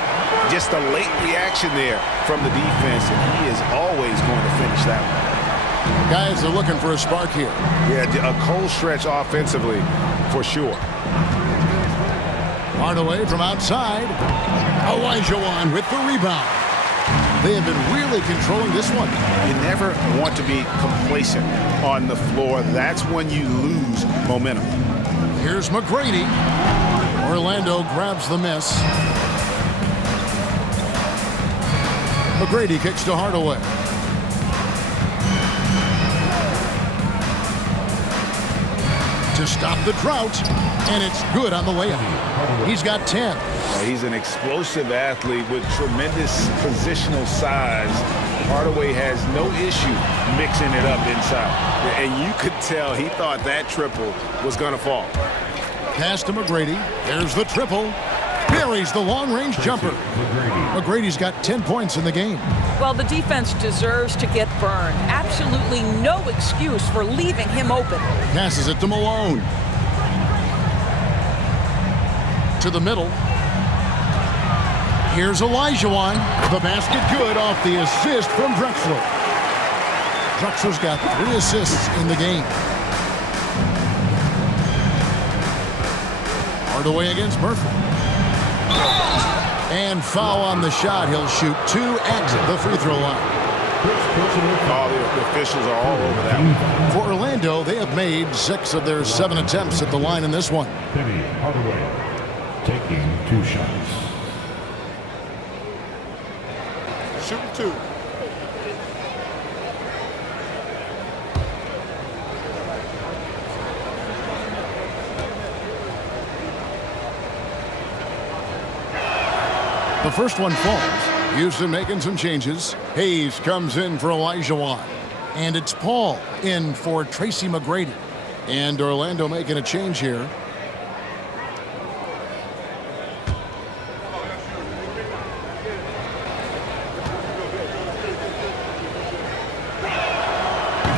Just a late reaction there from the defense, and he is always going to finish that one. Guys are looking for a spark here. Yeah, a cold stretch offensively, for sure. Hardaway from outside. Olajuwon with the rebound. They have been really controlling this one. You never want to be complacent on the floor. That's when you lose momentum. Here's McGrady. Orlando grabs the miss. McGrady kicks to Hardaway. To stop the drought. And it's good on the layup. He's got 10. He's an explosive athlete with tremendous positional size. Hardaway has no issue mixing it up inside. And you could tell he thought that triple was going to fall. Pass to McGrady. There's the triple. Buries the long-range jumper. McGrady's got 10 points in the game. Well, the defense deserves to get burned. Absolutely no excuse for leaving him open. Passes it to Malone. To the middle. Here's Olajuwon. The basket good off the assist from Drexler. Drexler's got 3 assists in the game. Hardaway against Murphy. And foul on the shot. He'll shoot 2 at the free throw line. All the officials are all over that one. For Orlando, they have made 6 of their 7 attempts at the line in this one. Penny Hardaway taking 2 shots. Shooting 2. The first one falls. Houston making some changes. Hayes comes in for Olajuwon. And it's Paul in for Tracy McGrady. And Orlando making a change here.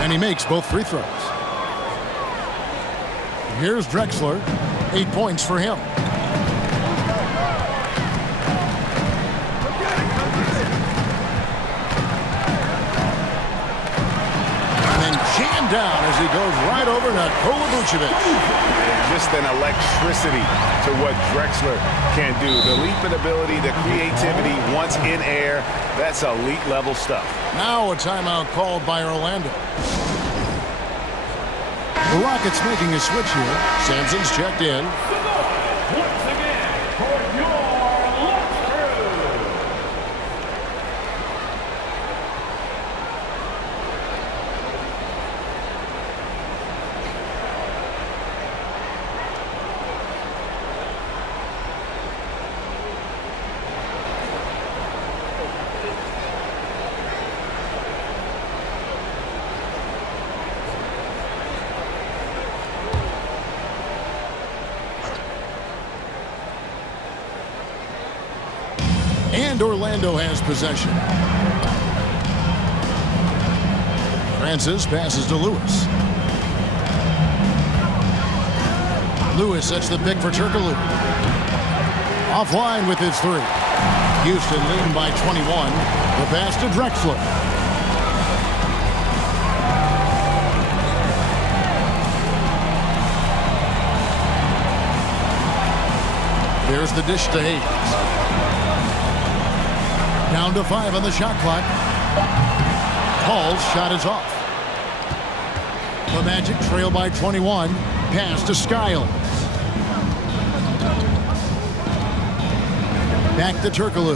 And he makes both free throws. Here's Drexler. 8 points for him. Down as he goes right over Nikola Vucevic. Just an electricity to what Drexler can do. The leaping ability, the creativity once in air, that's elite level stuff. Now a timeout called by Orlando. The Rockets making a switch here. Sampson's checked in. Once again, for your lunch crew. And Orlando has possession. Francis passes to Lewis. Lewis sets the pick for Turkoglu. Offline with his 3. Houston leading by 21. The pass to Drexler. There's the dish to Hayes. Down to 5 on the shot clock. Paul's shot is off. The Magic trail by 21. Pass to Skiles. Back to Turkoglu.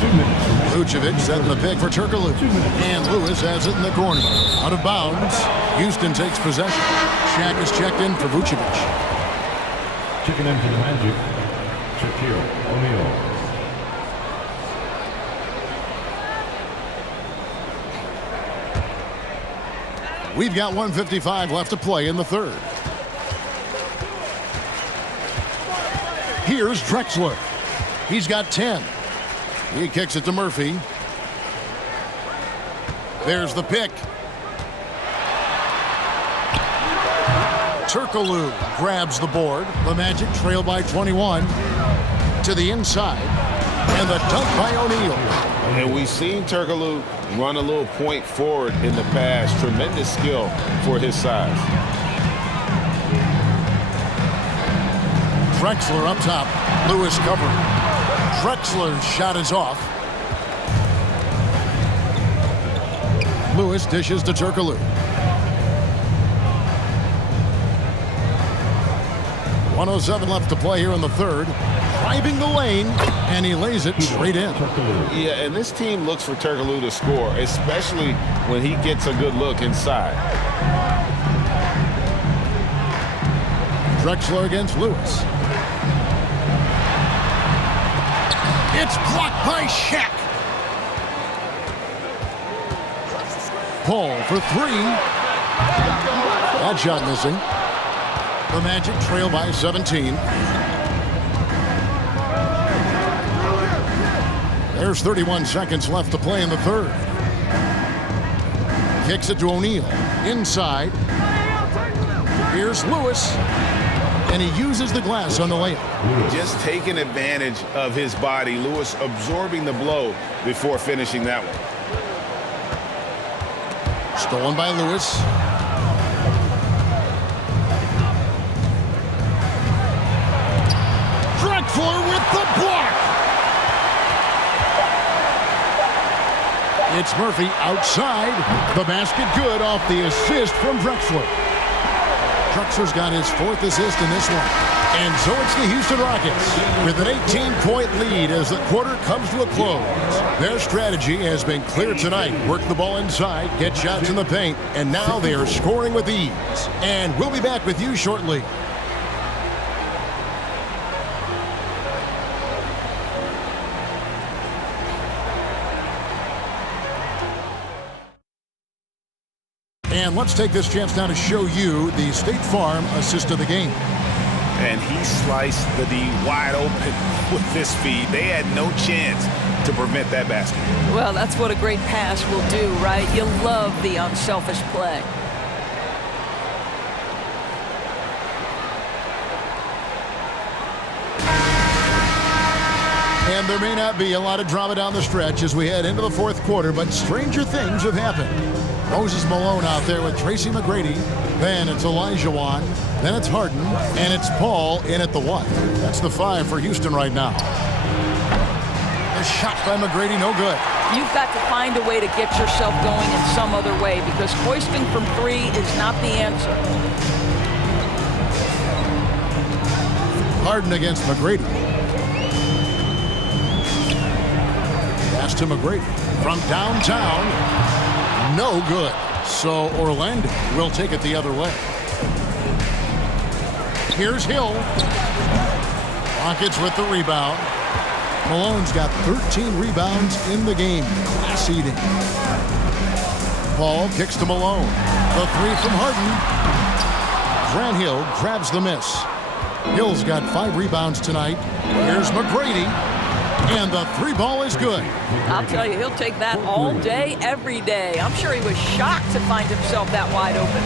2 minutes. Vucevic setting the pick for Turkoglu. And Lewis has it in the corner. Out of bounds. Houston takes possession. Shaq is checked in for Vucevic. Checking in for the Magic, Shaquille O'Neal. We've got 1:55 left to play in the third. Here's Drexler. He's got 10. He kicks it to Murphy. There's the pick. Turkoglu grabs the board. The Magic trail by 21 to the inside. And the dunk by O'Neal. And we've seen Turkoglu run a little point forward in the past. Tremendous skill for his size. Drexler up top. Lewis covering. Drexler's shot is off. Lewis dishes to Turkoglu. 1:07 left to play here in the third. Driving the lane, and he lays it straight in. Yeah, and this team looks for Turkoglu to score, especially when he gets a good look inside. Drexler against Lewis. It's blocked by Shaq. Paul for three. That shot missing. The Magic trail by 17. There's 31 seconds left to play in the third. Kicks it to O'Neal. Inside. Here's Lewis. And he uses the glass on the layup. Just taking advantage of his body. Lewis absorbing the blow before finishing that one. Stolen by Lewis. Drexler with the block. It's Murphy outside. The basket good off the assist from Drexler. Drexler's got his fourth assist in this one. And so it's the Houston Rockets with an 18-point lead as the quarter comes to a close. Their strategy has been clear tonight. Work the ball inside, get shots in the paint, and now they are scoring with ease. And we'll be back with you shortly. And let's take this chance now to show you the State Farm assist of the game. And he sliced the D wide open with this feed. They had no chance to prevent that basket. Well, that's what a great pass will do, right? You love the unselfish play. And there may not be a lot of drama down the stretch as we head into the fourth quarter, but stranger things have happened. Moses Malone out there with Tracy McGrady. Then it's Olajuwon. Then it's Harden. And it's Paul in at the one. That's the 5 for Houston right now. The shot by McGrady, no good. You've got to find a way to get yourself going in some other way because hoisting from three is not the answer. Harden against McGrady. Pass to McGrady from downtown. No good. So Orlando will take it the other way. Here's Hill. Rockets with the rebound. Malone's got 13 rebounds in the game. Class eating. Paul kicks to Malone. The three from Harden. Grant Hill grabs the miss. Hill's got 5 rebounds tonight. Here's McGrady. And the three ball is good. I'll tell you, he'll take that all day, every day. I'm sure he was shocked to find himself that wide open.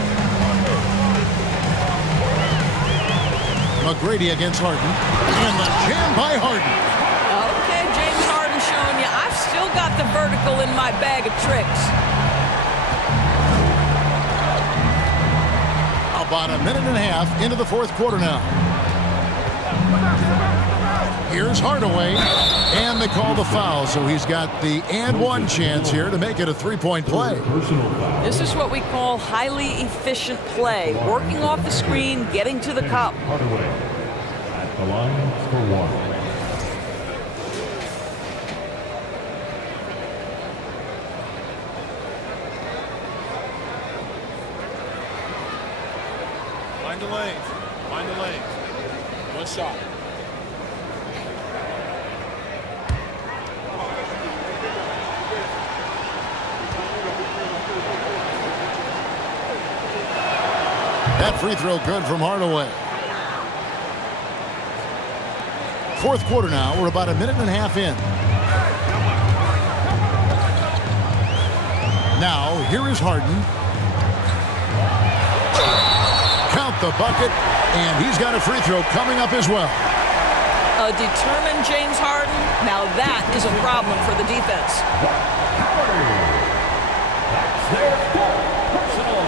McGrady against Harden. And the jam by Harden. Okay, James Harden showing you, I've still got the vertical in my bag of tricks. About a minute and a half into the fourth quarter now. Here's Hardaway, and they call the foul, so he's got the and one chance here to make it a three-point play. This is what we call highly efficient play, working off the screen, getting to the cup. Hardaway at the line for one. Find the lanes. Find the lanes. One shot. That free throw good from Hardaway. Fourth quarter now. We're about a minute and a half in. Now, here is Harden. Count the bucket, and he's got a free throw coming up as well. A determined James Harden. Now that is a problem for the defense. That's their fourth personal.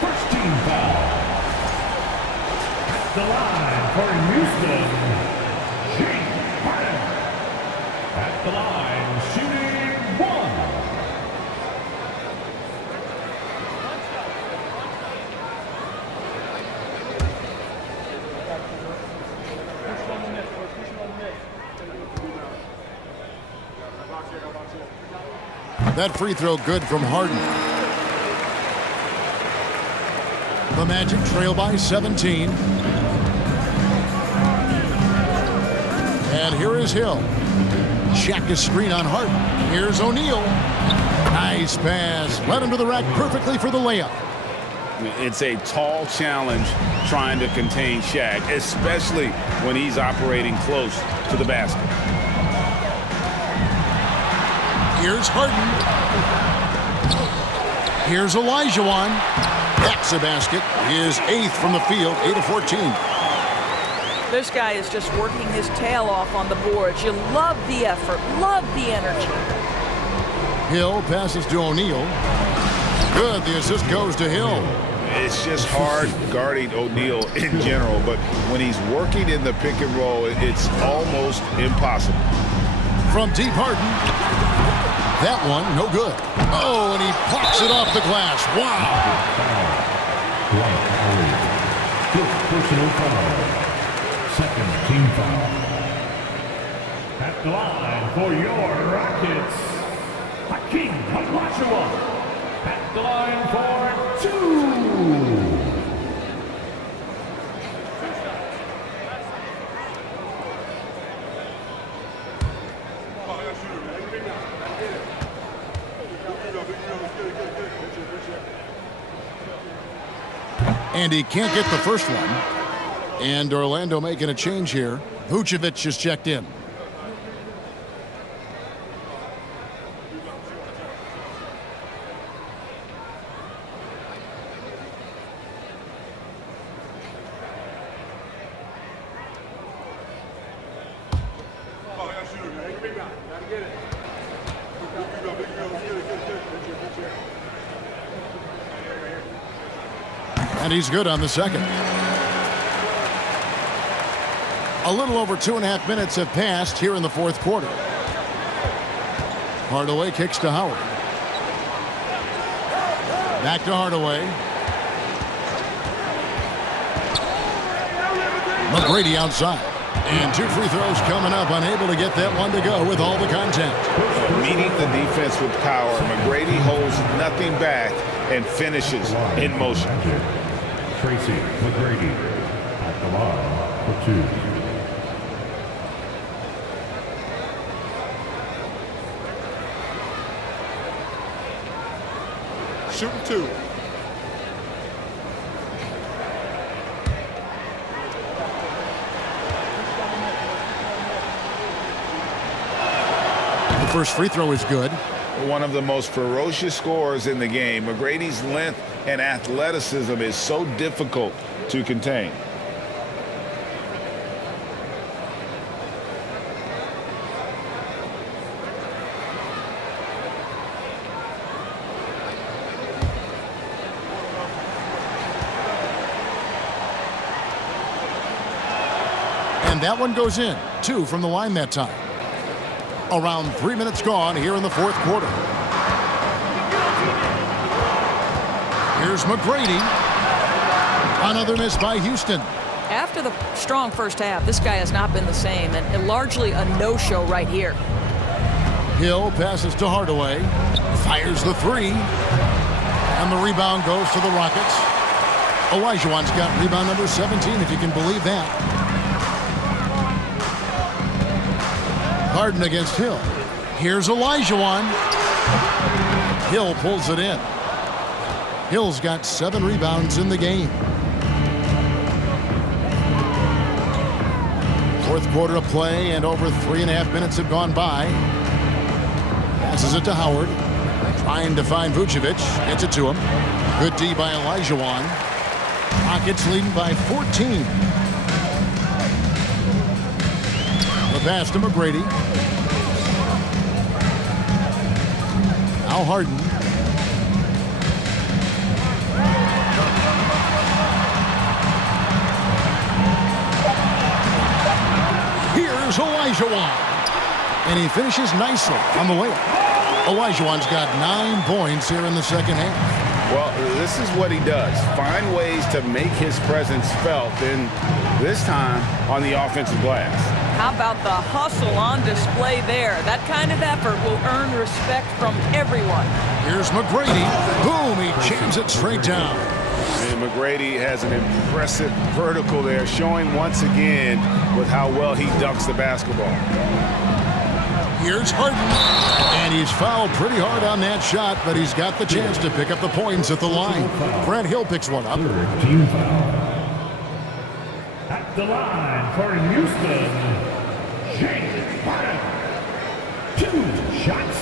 First team foul. At the line for Houston, James Harden. At the line, shooting one. That free throw good from Harden. The Magic trail by 17. And here is Hill. Check his screen on Harden. Here's O'Neal. Nice pass. Led him to the rack perfectly for the layup. It's a tall challenge trying to contain Shaq, especially when he's operating close to the basket. Here's Harden. Here's Olajuwon. That's a basket. His 8th from the field, 8 of 14. This guy is just working his tail off on the boards. You love the effort, love the energy. Hill passes to O'Neal. Good, the assist goes to Hill. It's just hard guarding O'Neal in general, but when he's working in the pick and roll, it's almost impossible. From deep, Harden. That one, no good. Oh, and he pops it off the glass. Wow. Fifth personal foul. Second team foul. At the line for your Rockets, Hakeem Olajuwon. At the line for 2. And he can't get the first one. And Orlando making a change here. Vucevic is checked in. And he's good on the second. A little over 2.5 minutes have passed here in the fourth quarter. Hardaway kicks to Howard. Back to Hardaway. McGrady outside. And 2 free throws coming up, unable to get that one to go with all the contact. Meeting the defense with power, McGrady holds nothing back and finishes in motion. Tracy McGrady at the line for 2. Shooting 2. The first free throw is good. One of the most ferocious scorers in the game. McGrady's length and athleticism is so difficult to contain. And that one goes in. 2 from the line that time. Around 3 minutes gone here in the fourth quarter. Here's McGrady. Another miss by Houston. After the strong first half, this guy has not been the same, and largely a no-show right here. Hill passes to Hardaway. Fires the 3. And the rebound goes to the Rockets. Olajuwon's got rebound number 17, if you can believe that. Harden against Hill. Here's Olajuwon. Hill pulls it in. Hill's got 7 rebounds in the game. Fourth quarter of play, and over 3.5 minutes have gone by. Passes it to Howard. Trying to find Vucevic. Gets it to him. Good D by Olajuwon. Rockets leading by 14. The pass to McGrady. Now Harden. Here's Olajuwon. And he finishes nicely on the layup. Olajuwon's got 9 points here in the second half. Well, this is what he does. Find ways to make his presence felt, and this time on the offensive glass. How about the hustle on display there? That kind of effort will earn respect from everyone. Here's McGrady. Boom, he jams it straight down. And McGrady has an impressive vertical there, showing once again with how well he dunks the basketball. Here's Harden, and he's fouled pretty hard on that shot, but he's got the chance to pick up the points at the line. Brent Hill picks one up. Third team foul. At the line for Houston, James Harden. 2 shots.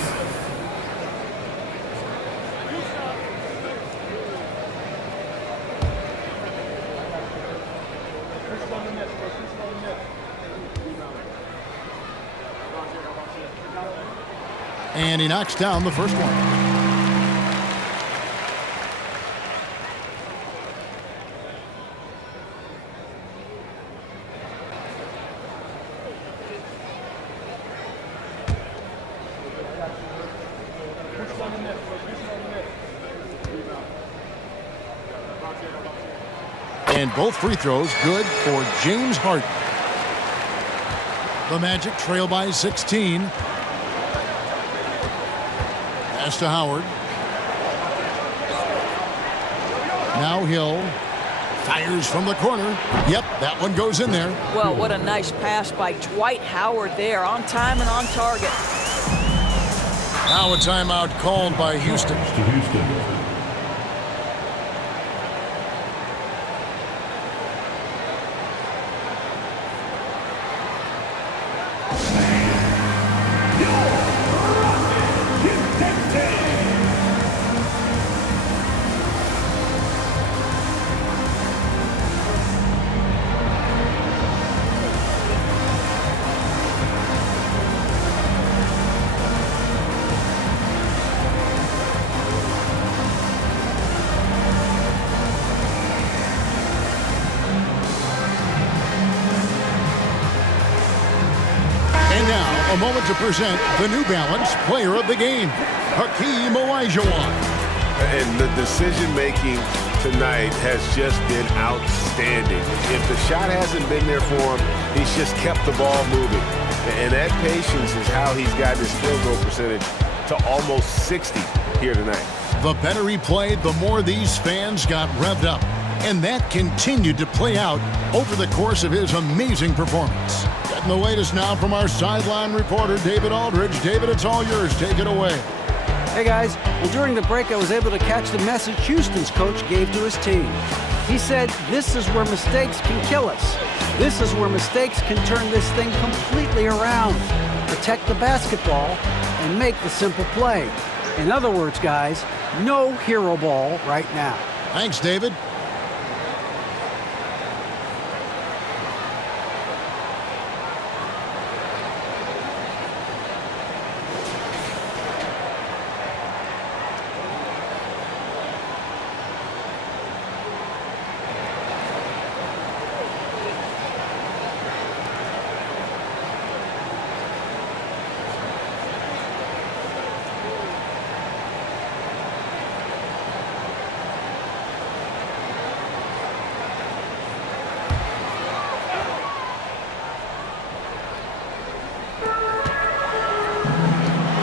And he knocks down the first one. And both free throws good for James Harden. The Magic trail by 16. Pass to Howard. Now Hill fires from the corner. Yep, that one goes in there. Well, what a nice pass by Dwight Howard there, on time and on target. Now a timeout called by Houston. To Houston. A moment to present the New Balance Player of the Game, Hakeem Olajuwon. And the decision-making tonight has just been outstanding. If the shot hasn't been there for him, he's just kept the ball moving. And that patience is how he's gotten his field goal percentage to almost 60 here tonight. The better he played, the more these fans got revved up. And that continued to play out over the course of his amazing performance. Getting the latest now from our sideline reporter, David Aldridge. David, it's all yours. Take it away. Hey guys, well, during the break I was able to catch the message Houston's coach gave to his team. He said, this is where mistakes can kill us. This is where mistakes can turn this thing completely around. Protect the basketball and make the simple play. In other words, guys, no hero ball right now. Thanks, David.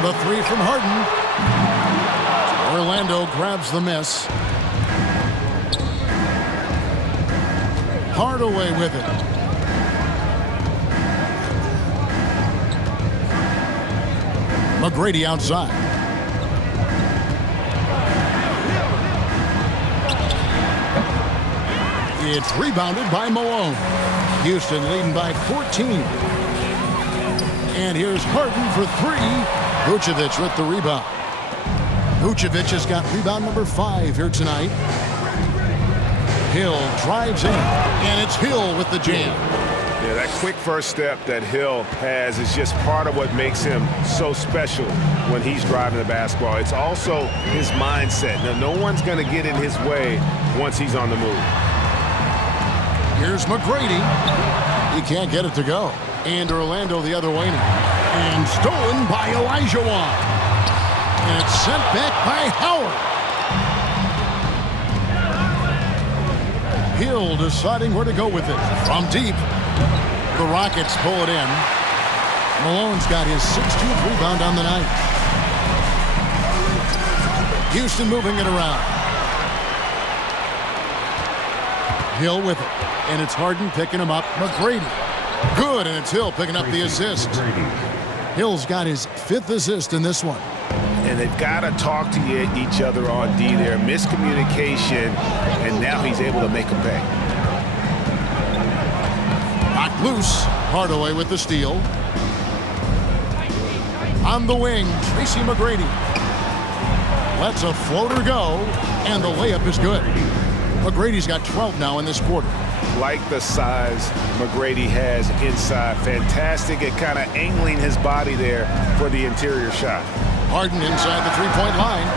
The three from Harden. Orlando grabs the miss. Hardaway with it. McGrady outside. It's rebounded by Malone. Houston leading by 14. And here's Harden for three. Vucevic with the rebound. Vucevic has got rebound number 5 here tonight. Hill drives in, and it's Hill with the jam. Yeah, that quick first step that Hill has is just part of what makes him so special when he's driving the basketball. It's also his mindset. Now, no one's going to get in his way once he's on the move. Here's McGrady. He can't get it to go. And Orlando the other way now. And stolen by Olajuwon. And it's sent back by Howard. Hill deciding where to go with it. From deep. The Rockets pull it in. Malone's got his 16th rebound on the night. Houston moving it around. Hill with it. And it's Harden picking him up. McGrady. Good, and it's Hill picking up the assist. Hill's got his 5th assist in this one. And they've got to talk to each other on D there. Miscommunication, and now he's able to make them pay. Knocked loose. Hardaway with the steal. On the wing, Tracy McGrady. Lets a floater go, and the layup is good. McGrady's got 12 now in this quarter. Like the size McGrady has inside. Fantastic at kind of angling his body there for the interior shot. Harden inside the three-point line,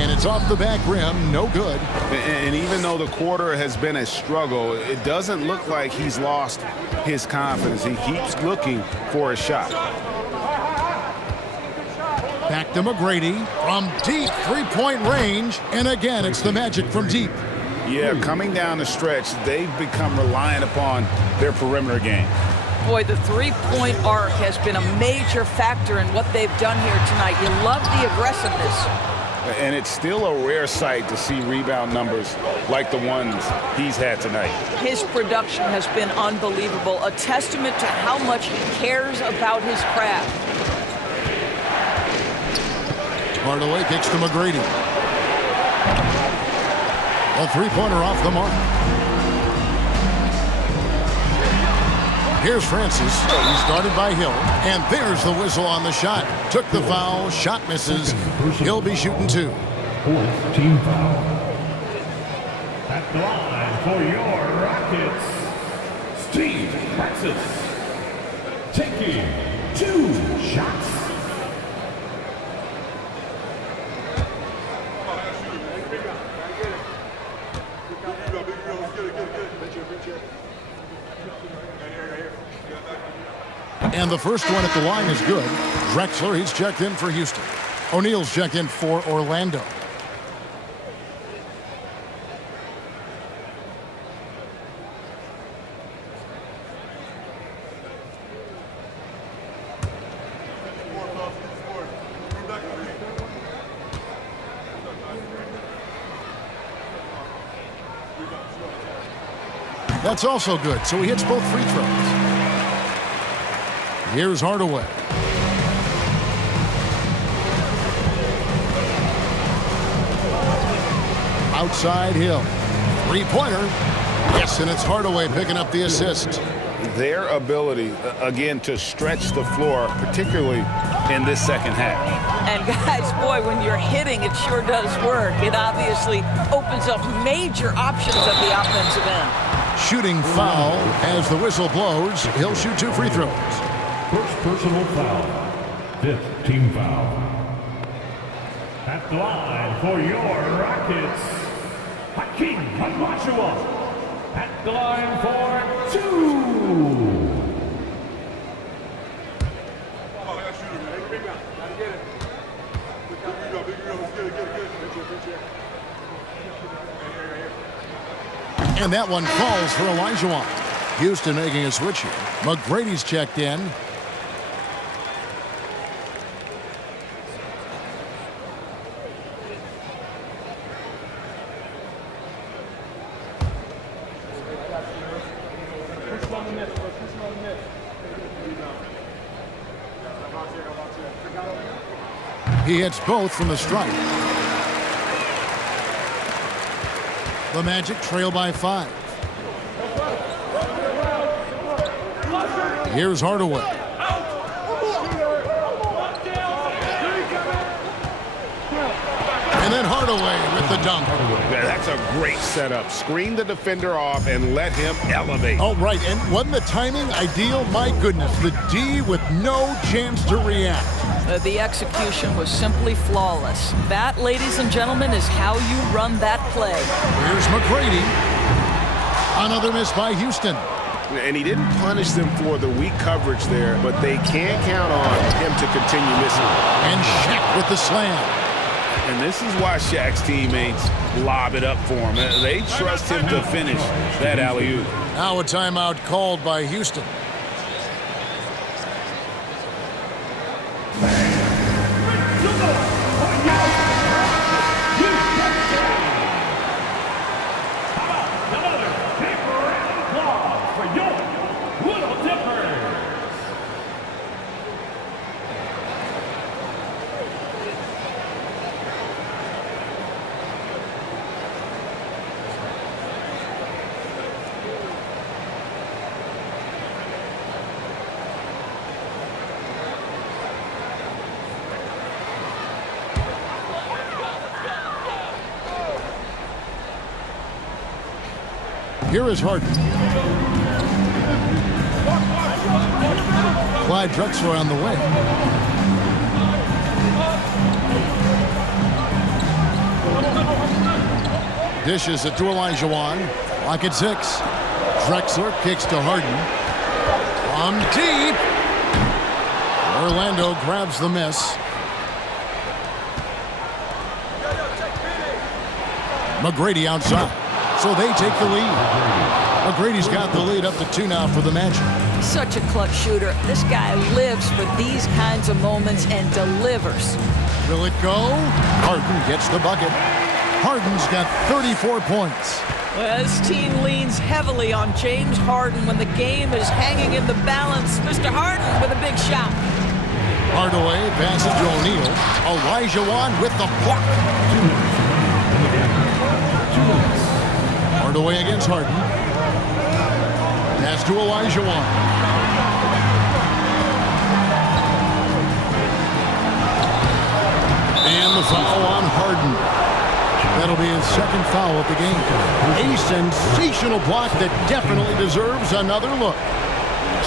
and it's off the back rim, no good. And even though the quarter has been a struggle, it doesn't look like he's lost his confidence. He keeps looking for a shot. Back to McGrady from deep three-point range, and again, it's the Magic from deep. Yeah, coming down the stretch, they've become reliant upon their perimeter game. Boy, the three-point arc has been a major factor in what they've done here tonight. You love the aggressiveness. And it's still a rare sight to see rebound numbers like the ones he's had tonight. His production has been unbelievable, a testament to how much he cares about his craft. Hardaway kicks to McGrady. A three-pointer off the mark. Here's Francis. He's guarded by Hill. And there's the whistle on the shot. Took the foul. Shot misses. He'll be shooting 2. 4th team foul. At the line for your Rockets, Steve Francis. Taking 2 shots. And the first one at the line is good. Drexler, he's checked in for Houston. O'Neal's checked in for Orlando. That's also good, so he hits both free throws. Here's Hardaway. Outside Hill. Three-pointer. Yes, and it's Hardaway picking up the assist. Their ability, again, to stretch the floor, particularly in this second half. And guys, boy, when you're hitting, it sure does work. It obviously opens up major options at the offensive end. Shooting foul as the whistle blows. He'll shoot 2 free throws. First personal foul. 5th team foul. At the line for your Rockets, Hakeem Olajuwon. At the line for 2. And that one falls for Olajuwon. Houston making a switch here. McGrady's checked in. He hits both from the stripe. The Magic trail by 5. Here's Hardaway. And then Hardaway with the dunk. Yeah, that's a great setup. Screen the defender off and let him elevate. Oh, right. And wasn't the timing ideal? My goodness. The D with no chance to react. The execution was simply flawless. That, ladies and gentlemen, is how you run that play. Here's McGrady. Another miss by Houston. And he didn't punish them for the weak coverage there, but they can't count on him to continue missing. And Shaq with the slam. And this is why Shaq's teammates lob it up for him. They trust him to finish that alley-oop. Now a timeout called by Houston. Here is Harden. Clyde Drexler on the way. Dishes it to Olajuwon. Lock at 6. Drexler kicks to Harden. From deep. Orlando grabs the miss. McGrady outside. So they take the lead. McGrady's got the lead up to 2 now for the Magic. Such a clutch shooter. This guy lives for these kinds of moments and delivers. Will it go? Harden gets the bucket. Harden's got 34 points. Well, this team leans heavily on James Harden when the game is hanging in the balance. Mr. Harden with a big shot. Hardaway passes to O'Neal. Olajuwon with the block. Hardaway against Harden. Pass to Olajuwon. And the foul on Harden. That'll be his second foul of the game. A sensational block that definitely deserves another look.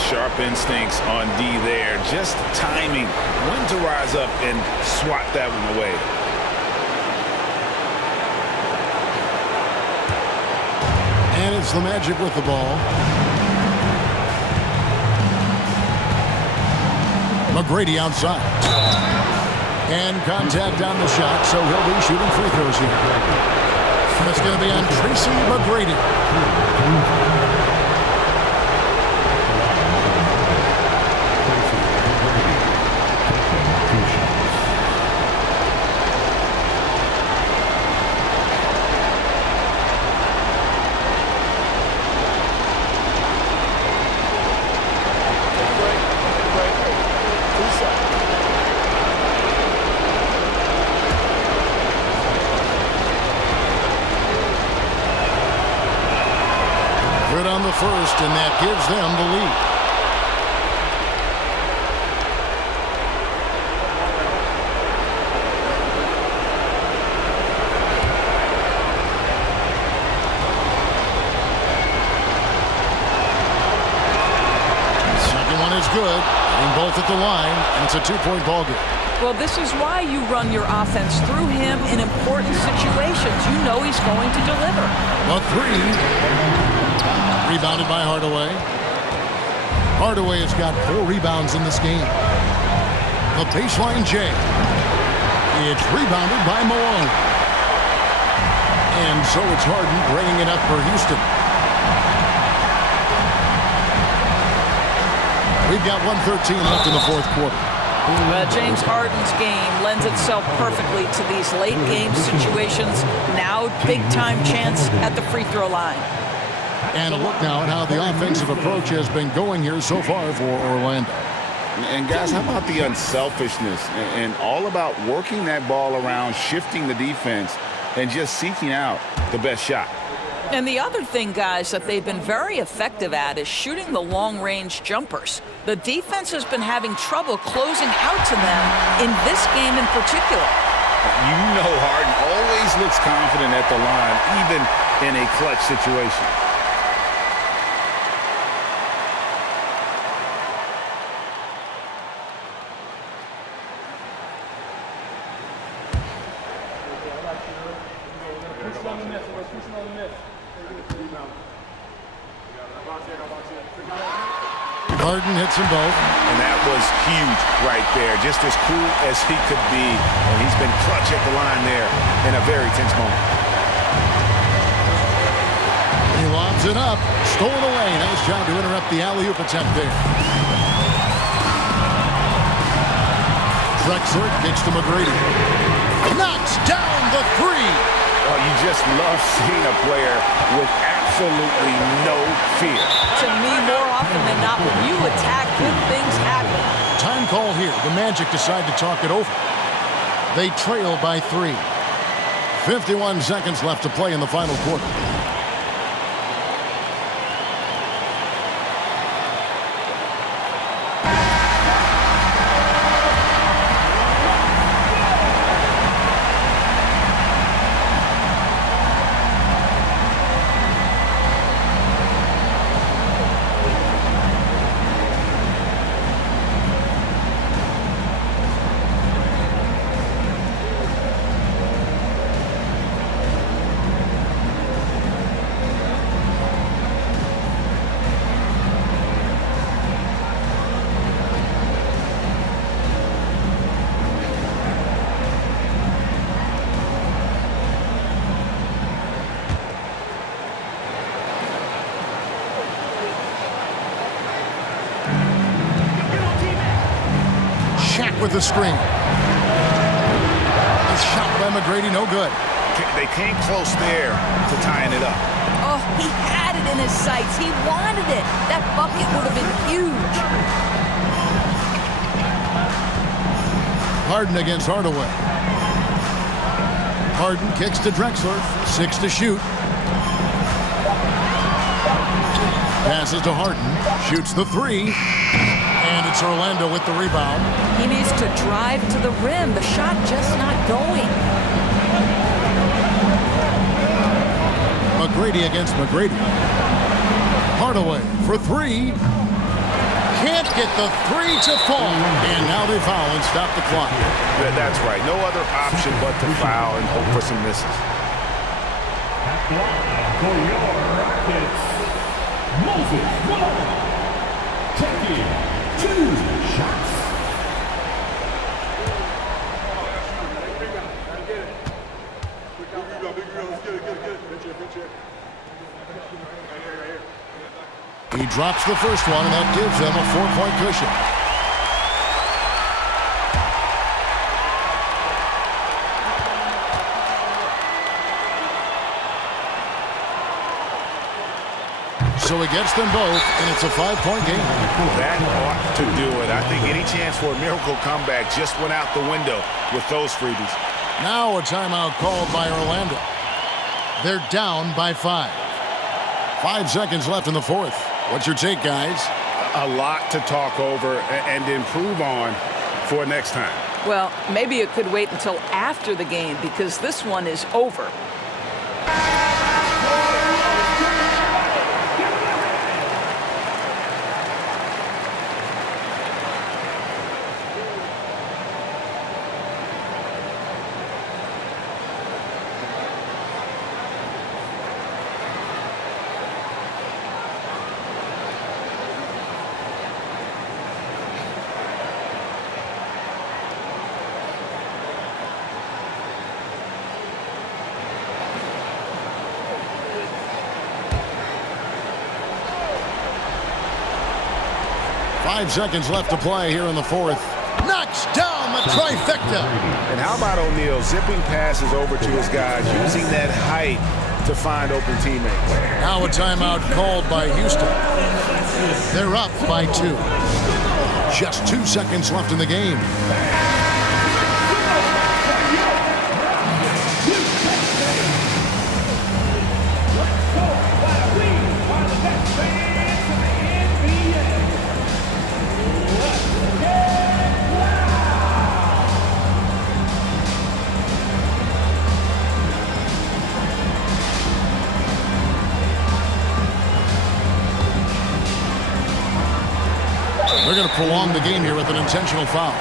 Sharp instincts on D there. Just timing when to rise up and swat that one away. And it's the Magic with the ball. McGrady outside. And contact on the shot, so he'll be shooting free throws here. It's going to be on Tracy McGrady. On the first, and that gives them the lead. Second one is good, and both at the line, and it's a 2-point ball game. Well, this is why you run your offense through him in important situations. You know he's going to deliver. A 3. Rebounded by Hardaway. Hardaway has got 4 rebounds in this game. The baseline J. It's rebounded by Malone. And so it's Harden bringing it up for Houston. We've got 1:13 left in the fourth quarter. James Harden's game lends itself perfectly to these late game situations. Now big time chance at the free throw line. And a look now at how the offensive approach has been going here so far for Orlando. And guys, how about the unselfishness and all about working that ball around, shifting the defense, and just seeking out the best shot. And the other thing, guys, that they've been very effective at is shooting the long-range jumpers. The defense has been having trouble closing out to them in this game in particular. You know Harden always looks confident at the line, even in a clutch situation. Harden hits them both. And that was huge right there. Just as cool as he could be. And he's been clutch at the line there in a very tense moment. He lobs it up. Stolen away. Nice job to interrupt the alley-oop attempt there. Drexler kicks to McGrady. Knocks down the 3. Oh, you just love seeing a player with absolutely no fear. To me, more often than not, when you attack, good things happen. Time call here. The Magic decide to talk it over. They trail by 3. 51 seconds left to play in the final quarter. with a screen. A shot by McGrady, no good. They came close there to tying it up. Oh, he had it in his sights. He wanted it. That bucket would have been huge. Harden against Hardaway. Harden kicks to Drexler. 6 to shoot. Passes to Harden. Shoots the 3. And it's Orlando with the rebound. He needs to drive to the rim. The shot just not going. McGrady against McGrady. Hardaway for 3. Can't get the 3 to fall. And now they foul and stop the clock. That's right. No other option but to foul and hope for some misses. At the line for your Rockets, Moses Malone. Taking 2 shots. He drops the first one, and that gives them a 4-point cushion. So he gets them both, and it's a 5-point game. That ought to do it. I think any chance for a miracle comeback just went out the window with those freebies. Now a timeout called by Orlando. They're down by 5. 5 seconds left in the fourth. What's your take, guys? A lot to talk over and improve on for next time. Well, maybe it could wait until after the game because this one is over. Five seconds left to play here in the fourth. Knocks down the trifecta. And how about O'Neal zipping passes over to his guys, using that height to find open teammates. Now a timeout called by Houston. They're up by 2. Just 2 seconds left in the game. They're going to prolong the game here with an intentional foul.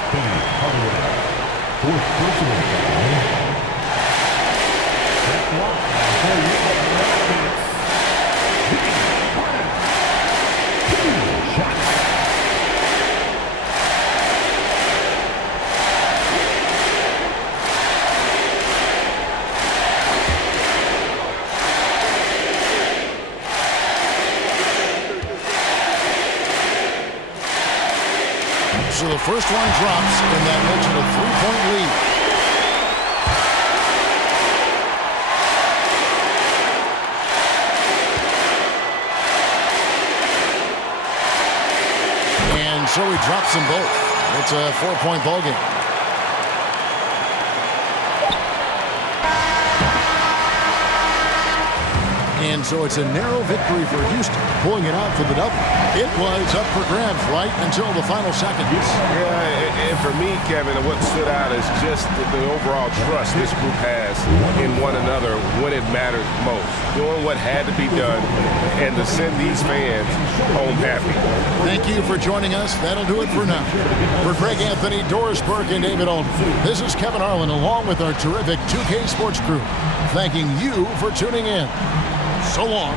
So the first one drops, and that makes it a 3-point lead. And so he drops them both. It's a 4-point ball game. And so it's a narrow victory for Houston, pulling it out for the double. It was up for grabs right until the final seconds. Yeah, and for me, Kevin, what stood out is just the overall trust this group has in one another when it mattered most. Doing what had to be done and to send these fans home happy. Thank you for joining us. That'll do it for now. For Greg Anthony, Doris Burke, and David Olney, this is Kevin Harlan along with our terrific 2K Sports crew, thanking you for tuning in. So long.